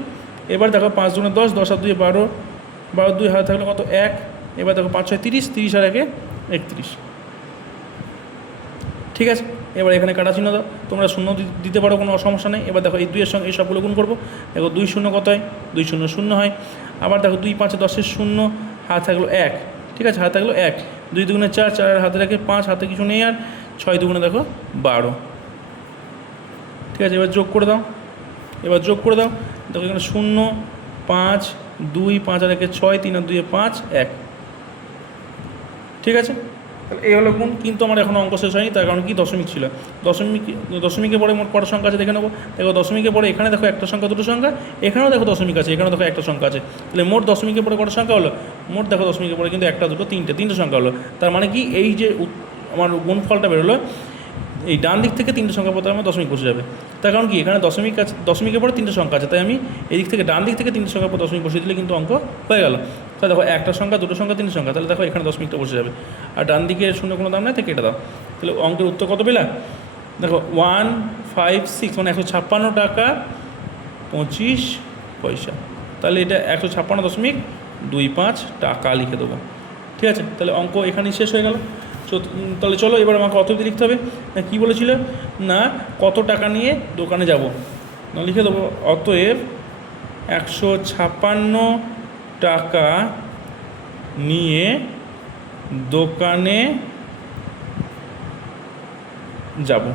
এবার দেখো 5 2 10, 10 আর 2 12, 12 2 হাত থাকলো কত 1। এবার দেখো 5 6 30, 30 আর 1 31, ঠিক আছে। এবার এখানে কাটা চিহ্ন দাও, তোমরা শূন্য দিতে পারো, কোনো সমস্যা নেই। এবার দেখো এই 2 এর সঙ্গে এই সবগুলো গুণ করবো। দেখো 2 0 কত হয়? 2 0 0 হয়। আবার দেখো 2 5 10 0, হাত থাকলো 1, ঠিক আছে, হাত থাকলো 1, 2 2 4, 4 আর হাতে রাখে 5, হাতে কিছু নেই, আর 6 2 দেখো 12, ঠিক আছে। এবার যোগ করে দাও, দেখো এখানে 0 5 2, 5 আর 1 6, 3 আর 2 5 1, ঠিক আছে। তাহলে এই হলো গুণ, কিন্তু আমার এখন অঙ্ক শেষ হয়নি, তার কারণ কি দশমিক ছিল। দশমিকের পরে মোট কটা সংখ্যা আছে দেখে নেবো। দেখো দশমিকের পরে এখানে দেখো একটা সংখ্যা দুটো সংখ্যা, এখানেও দেখো দশমিক আছে, এখানেও দেখো একটা সংখ্যা আছে। তাহলে মোট দশমিকের পরে কটা সংখ্যা হলো? মোট দেখো দশমিকের পরে কিন্তু একটা দুটো তিনটে সংখ্যা হলো। তার মানে কি এই যে আমার গুণফলটা বেরোলো, এই ডান দিক থেকে তিনটে সংখ্যা পরে আমার দশমিক বসে যাবে। তার কারণ কি এখানে দশমিক আছে, দশমিকের পরে তিনটে সংখ্যা আছে, তাই আমি এই দিক থেকে ডান দিক থেকে তিনটে সংখ্যা পর দশমিক বসিয়ে দিলে কিন্তু অঙ্ক হয়ে গেল। তাহলে দেখো একটা সংখ্যা দুটো সংখ্যা তিনটে সংখ্যা, তাহলে দেখো এখানে দশমিকটা বসে যাবে। আর ডান দিকে শূন্য কোনো দাম নেই, থেকে এটা দাও। তাহলে অঙ্কের উত্তর কত পেলাম? দেখো 156 মানে 156 টাকা 25 পয়সা। তাহলে এটা 156.25 টাকা লিখে দেবো। ঠিক আছে, তাহলে অঙ্ক এখানেই শেষ হয়ে গেল। তাহলে চলো এবার আমাকে অতএব লিখতে হবে। কী বলেছিল না, কত টাকা নিয়ে দোকানে যাব, না লিখে দেবো অতএব 156 টাকা নিয়ে দোকানে যাব।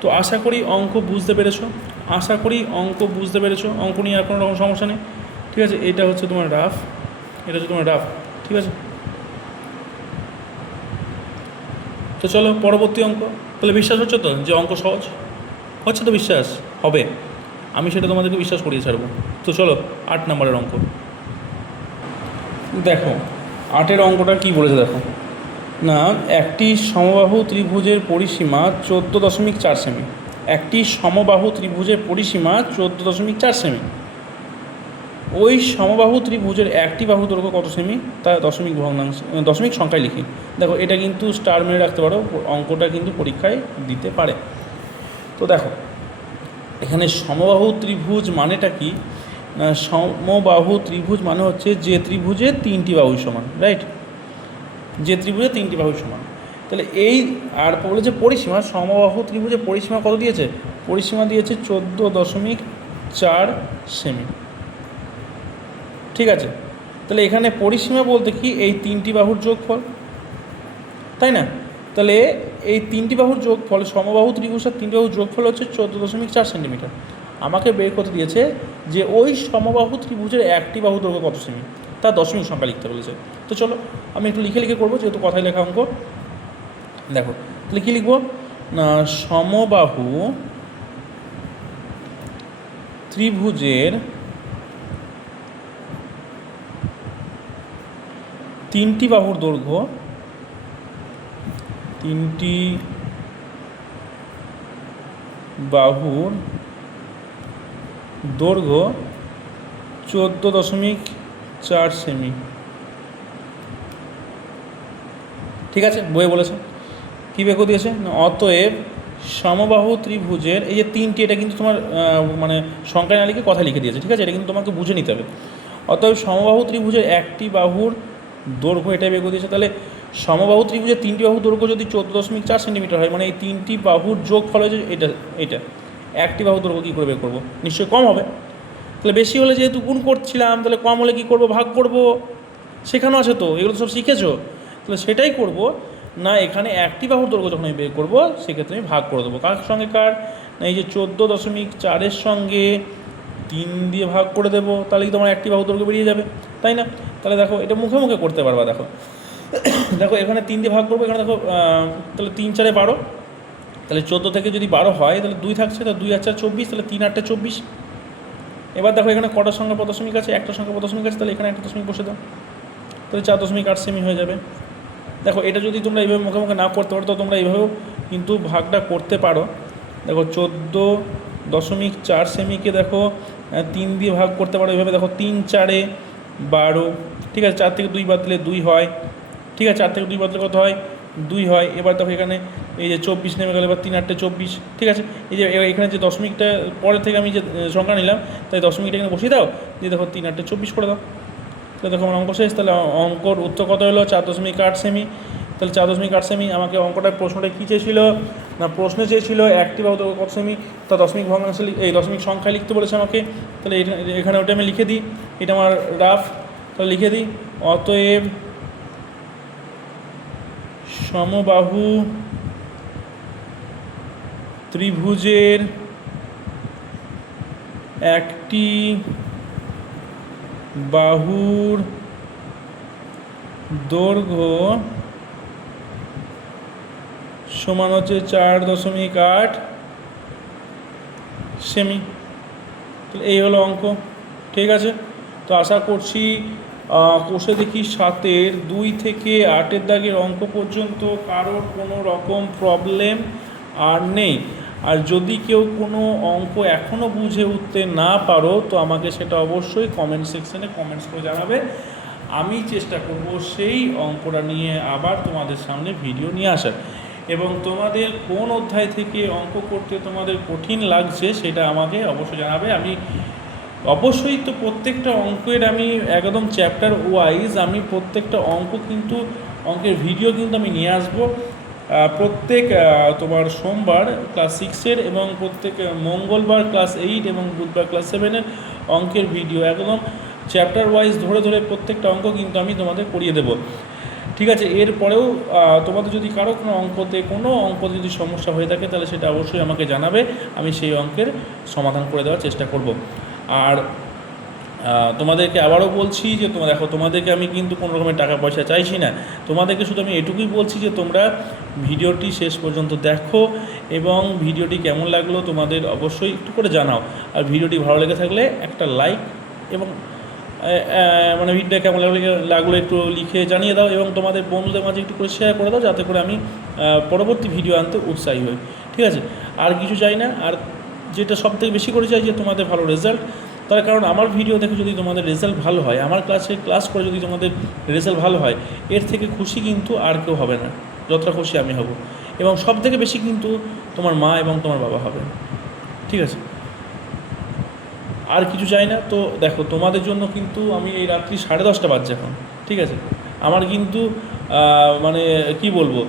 তো আশা করি অঙ্ক বুঝতে পেরেছো, অঙ্ক নিয়ে আর কোনো রকম সমস্যা নেই। ঠিক আছে, এটা হচ্ছে তোমার রাফ, ঠিক আছে। তো চলো পরবর্তী অঙ্ক। তাহলে বিশ্বাস হচ্ছে তো যে অঙ্ক সহজ হচ্ছে? তো বিশ্বাস হবে, আমি সেটা তোমাদেরকে বিশ্বাস করিয়ে ছাড়বো। তো চলো 8 নম্বরের অঙ্ক দেখো। 8-এর অঙ্কটা কী বলেছে দেখো না, একটি সমবাহু ত্রিভুজের পরিসীমা 14.4 সেমি। একটি সমবাহু ত্রিভুজের পরিসীমা 14.4 সেমি। ওই সমবাহু ত্রিভুজের একটি বাহু দৈর্ঘ্য কত সেমি তা দশমিক সংখ্যায় লিখি। দেখো এটা কিন্তু স্টার মেরে রাখতে পারো, অঙ্কটা কিন্তু পরীক্ষায় দিতে পারে। তো দেখো এখানে সমবাহু ত্রিভুজ মানেটা কি? সমবাহু ত্রিভুজ মানে হচ্ছে যে ত্রিভুজের 3টি বাহু সমান, রাইট? যে ত্রিভুজের 3টি বাহু সমান। তাহলে এই আর বলেছে পরিসীমা, সমবাহু ত্রিভুজের পরিসীমা কত দিয়েছে? পরিসীমা দিয়েছে 14.4 সেমি। ঠিক আছে, তাহলে এখানে পরিসীমা বলতে কি এই 3টি বাহুর যোগফল, তাই না? তাহলে এই 3টি বাহুর যোগফল, সমবাহু ত্রিভুজের 3টি বাহুর যোগফল হচ্ছে 14.4 সেন্টিমিটার। আমাকে বের করতে দিয়েছে যে ওই সমবাহু ত্রিভুজের একটি বাহু দৈর্ঘ্য কত সেমি, তার দশমিক সংখ্যা লিখতে বলেছে। তো চলো আমি একটু লিখে করবো, যেহেতু কথায় লেখা অঙ্ক। দেখো তাহলে কী লিখবো না, সমবাহু ত্রিভুজের 3টি বাহুর দৈর্ঘ্য, 3টি বাহুর দৈর্ঘ্য 14.4 সেমি। ঠিক আছে, বইয়ে বলেছে। কী বের করে দিয়েছে না, অতএব সমবাহু ত্রিভুজের এই যে 3টি, এটা কিন্তু তোমার মানে সংখ্যায় না লিখে কথা লিখে দিয়েছে। ঠিক আছে, এটা কিন্তু তোমাকে বুঝে নিতে হবে। অতএব সমবাহু ত্রিভুজের একটি বাহুর দৈর্ঘ্য এটাই বের করে দিয়েছে। তাহলে সমবাহু ত্রিভুজের 3টি বাহুর দৈর্ঘ্য যদি 14.4 সেন্টিমিটার হয়, মানে এই 3টি বাহুর যোগফল হয়েছে এটা একটি বাহুর দৈর্ঘ্য কী করে বের করবো? নিশ্চয়ই কম হবে। তাহলে বেশি হলে যেহেতু গুণ করছিলাম, তাহলে কম হলে কী করবো? ভাগ করব। শেখানো আছে তো, এগুলো সব শিখেছো। তাহলে সেটাই করব না, এখানে একটি বাহুর দৈর্ঘ্য যখন আমি বের করবো সেক্ষেত্রে আমি ভাগ করে দেবো। কার সঙ্গে কার না, এই যে 14.4-এর সঙ্গে 3 দিয়ে ভাগ করে দেবো, তাহলে কি তোমার একটি বাহু দৈর্ঘ্য বেরিয়ে যাবে, তাই না? তাহলে দেখো এটা মুখে মুখে করতে পারবা। দেখো দেখো এখানে 3 দিয়ে ভাগ করবো, এখানে দেখো তাহলে 3 4 12, তাহলে 14 থেকে যদি 12 হয় তাহলে 2 থাকছে, তাহলে 2 আর 4 24, তাহলে 3 8 24। এবার দেখো এখানে কটার সংখ্যা পর দশমিক আছে? একটা সংখ্যা পর দশমিক আছে, তাহলে এখানে একটা দশমিক বসে দাও, তাহলে 4.8 সেমি হয়ে যাবে। দেখো এটা যদি তোমরা এইভাবে মুখে মুখে না করতে পারো, তো তোমরা এইভাবেও কিন্তু ভাগটা করতে পারো। দেখো 14.4 সেমিকে দেখো 3 দিয়ে ভাগ করতে পারো এইভাবে। দেখো 3 4 12, ঠিক আছে। 4 থেকে 2 বাদ দিলে 2 হয়, ঠিক আছে। 4 থেকে 2 বাদ দিলে কত হয়? 2 হয়। এবার দেখো এখানে এই যে 24 নেমে গেল, এবার 3 8 24, ঠিক আছে। এই যে এখানে যে দশমিকটা পরে থেকে আমি যে সংখ্যা নিলাম, তাই দশমিকটা এখানে বসিয়ে দাও, দিয়ে দেখো 3 8 24 করে দাও। তাহলে দেখো আমার অঙ্ক শেষ। তাহলে অঙ্কর উত্তর কত হলো? 4.8 সেমি। তাহলে 4.8 সেমি। আমাকে অঙ্কটার প্রশ্নটা কী চেয়েছিল না, প্রশ্নে চেয়েছিল একটি বাহু দৈর্ঘ্য কত সেমি, তা দশমিক ভগ্নাংশে এই দশমিক সংখ্যায় লিখতে বলেছে আমাকে। তাহলে এখানে ওটা আমি লিখে দিই, এটা আমার রাফ, তাহলে লিখে দিই অতএব সমবাহু ত্রিভুজের একটি বাহুর দৈর্ঘ্য সমান হচ্ছে 4.8 সেমি। এই হলো অঙ্ক, ঠিক আছে। তো আশা করছি কোষে দেখি 7-এর 2 থেকে 8-এর দাগের অঙ্ক পর্যন্ত কারোর কোনো রকম প্রবলেম আর নেই। আর যদি কেউ কোনো অঙ্ক এখনও বুঝে উঠতে না পারো তো আমাকে সেটা অবশ্যই কমেন্ট সেকশানে কমেন্টস করে জানাবে। আমি চেষ্টা করব সেই অঙ্কটা নিয়ে আবার তোমাদের সামনে ভিডিও নিয়ে আসার। এবং তোমাদের কোন অধ্যায় থেকে অঙ্ক করতে তোমাদের কঠিন লাগছে সেটা আমাকে অবশ্যই জানাবে। আমি অবশ্যই তো প্রত্যেকটা অঙ্কের আমি একদম চ্যাপ্টার ওয়াইজ আমি প্রত্যেকটা অঙ্ক কিন্তু অঙ্কের ভিডিও কিন্তু আমি নিয়ে আসবো প্রত্যেক তোমার সোমবার ক্লাস 6-এর এবং প্রত্যেক মঙ্গলবার ক্লাস 8 এবং বুধবার ক্লাস 7-এর অঙ্কের ভিডিও একদম চ্যাপ্টার ওয়াইজ ধরে ধরে প্রত্যেকটা অঙ্ক কিন্তু আমি তোমাদের করিয়ে দেবো, ঠিক আছে। এরপরেও তোমাদের যদি কারো কোনো অঙ্কতে যদি সমস্যা হয়ে থাকে তাহলে সেটা অবশ্যই আমাকে জানাবে, আমি সেই অঙ্কের সমাধান করে দেওয়ার চেষ্টা করব। আর তোমাদেরকে আবারও বলছি যে দেখো তোমাদেরকে আমি কিন্তু কোনো রকমের টাকা পয়সা চাইছি না, তোমাদেরকে শুধু আমি এটুকুই বলছি যে তোমরা ভিডিওটি শেষ পর্যন্ত দেখো এবং ভিডিওটি কেমন লাগলো তোমাদের অবশ্যই একটু করে জানাও। আর ভিডিওটি ভালো লেগে থাকলে একটা লাইক এবং মানে ভিডিওটা কেমন লাগলো একটু লিখে জানিয়ে দাও এবং তোমাদের বন্ধুদের মাঝে একটু করে শেয়ার করে দাও, যাতে করে আমি পরবর্তী ভিডিও আনতে উৎসাহী হই, ঠিক আছে। আর কিছু চাই না। আর যেটা সবথেকে বেশি করে চাই যে তোমাদের ভালো রেজাল্ট, তার কারণ আমার ভিডিও দেখে যদি তোমাদের রেজাল্ট ভালো হয়, আমার ক্লাস করে যদি তোমাদের রেজাল্ট ভালো হয়, এর থেকে খুশি কিন্তু আর কেউ হবে না, যতটা খুশি আমি হব। এবং সবথেকে বেশি কিন্তু তোমার মা এবং তোমার বাবা হবে, ঠিক আছে। আর কিছু চাই না। তো দেখো তোমাদের জন্য কিন্তু আমি এই রাত্রি 10:30 বাজছে এখন, ঠিক আছে। আমার কিন্তু মানে কি বলবো,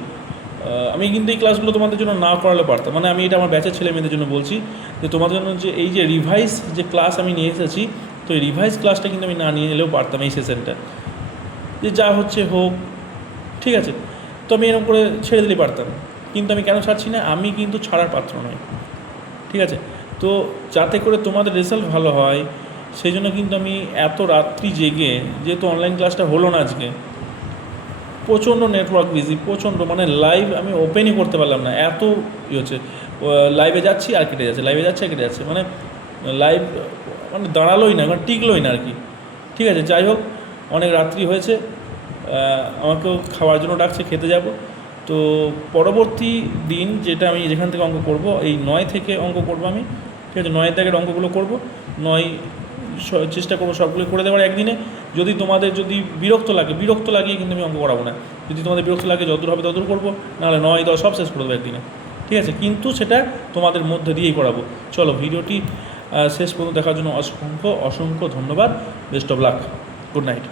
আমি কিন্তু এই ক্লাসগুলো তোমাদের জন্য না করালে পারতাম, মানে আমি এটা আমার ব্যাচের ছেলে মেয়েদের জন্য বলছি যে তোমাদের জন্য যে এই যে রিভাইস যে ক্লাস আমি নিয়ে এসেছি, তো এই রিভাইস ক্লাসটা কিন্তু আমি না নিয়ে এলেও পারতাম এই সেশনটা, যে যা হচ্ছে হোক, ঠিক আছে। তো আমি এরকম করে ছেড়ে দিলেই পারতাম, কিন্তু আমি কেন ছাড়ছি না, আমি কিন্তু ছাড়ার পাত্র নই, ঠিক আছে। তো যাতে করে তোমাদের রেজাল্ট ভালো হয় সেই জন্য কিন্তু আমি এত রাত্রি জেগে, যেহেতু অনলাইন ক্লাসটা হলো না আজকে, প্রচণ্ড নেটওয়ার্ক বিজি, প্রচণ্ড মানে লাইভ আমি ওপেনই করতে পারলাম না, এত হচ্ছে। লাইভে যাচ্ছি আর কেটে যাচ্ছে, লাইভে যাচ্ছে আর কেটে যাচ্ছে, মানে লাইভ মানে দাঁড়ালোই না, মানে টিকলোই না আর কি, ঠিক আছে। যাই হোক, অনেক রাত্রি হয়েছে, আমাকেও খাওয়ার জন্য ডাকছে, খেতে যাব। তো পরবর্তী দিন যেটা আমি যেখান থেকে অঙ্ক করব, এই 9 থেকে অঙ্ক করব আমি, ঠিক আছে। 9-এর দাগের অঙ্কগুলো করব, 9 চেষ্টা করবো সবগুলো করে দেওয়ার একদিনে। যদি তোমাদের বিরক্ত লাগিয়ে কিন্তু আমি অঙ্ক করাবো না, যদি তোমাদের বিরক্ত লাগে যতদূর হবে ততদূর করবো, নাহলে 9-10 সব শেষ করে দেবো একদিনে, ঠিক আছে। কিন্তু সেটা তোমাদের মধ্যে দিয়েই করাবো। চলো, ভিডিওটি শেষ পর্যন্ত দেখার জন্য অসংখ্য ধন্যবাদ। Best of luck, good night.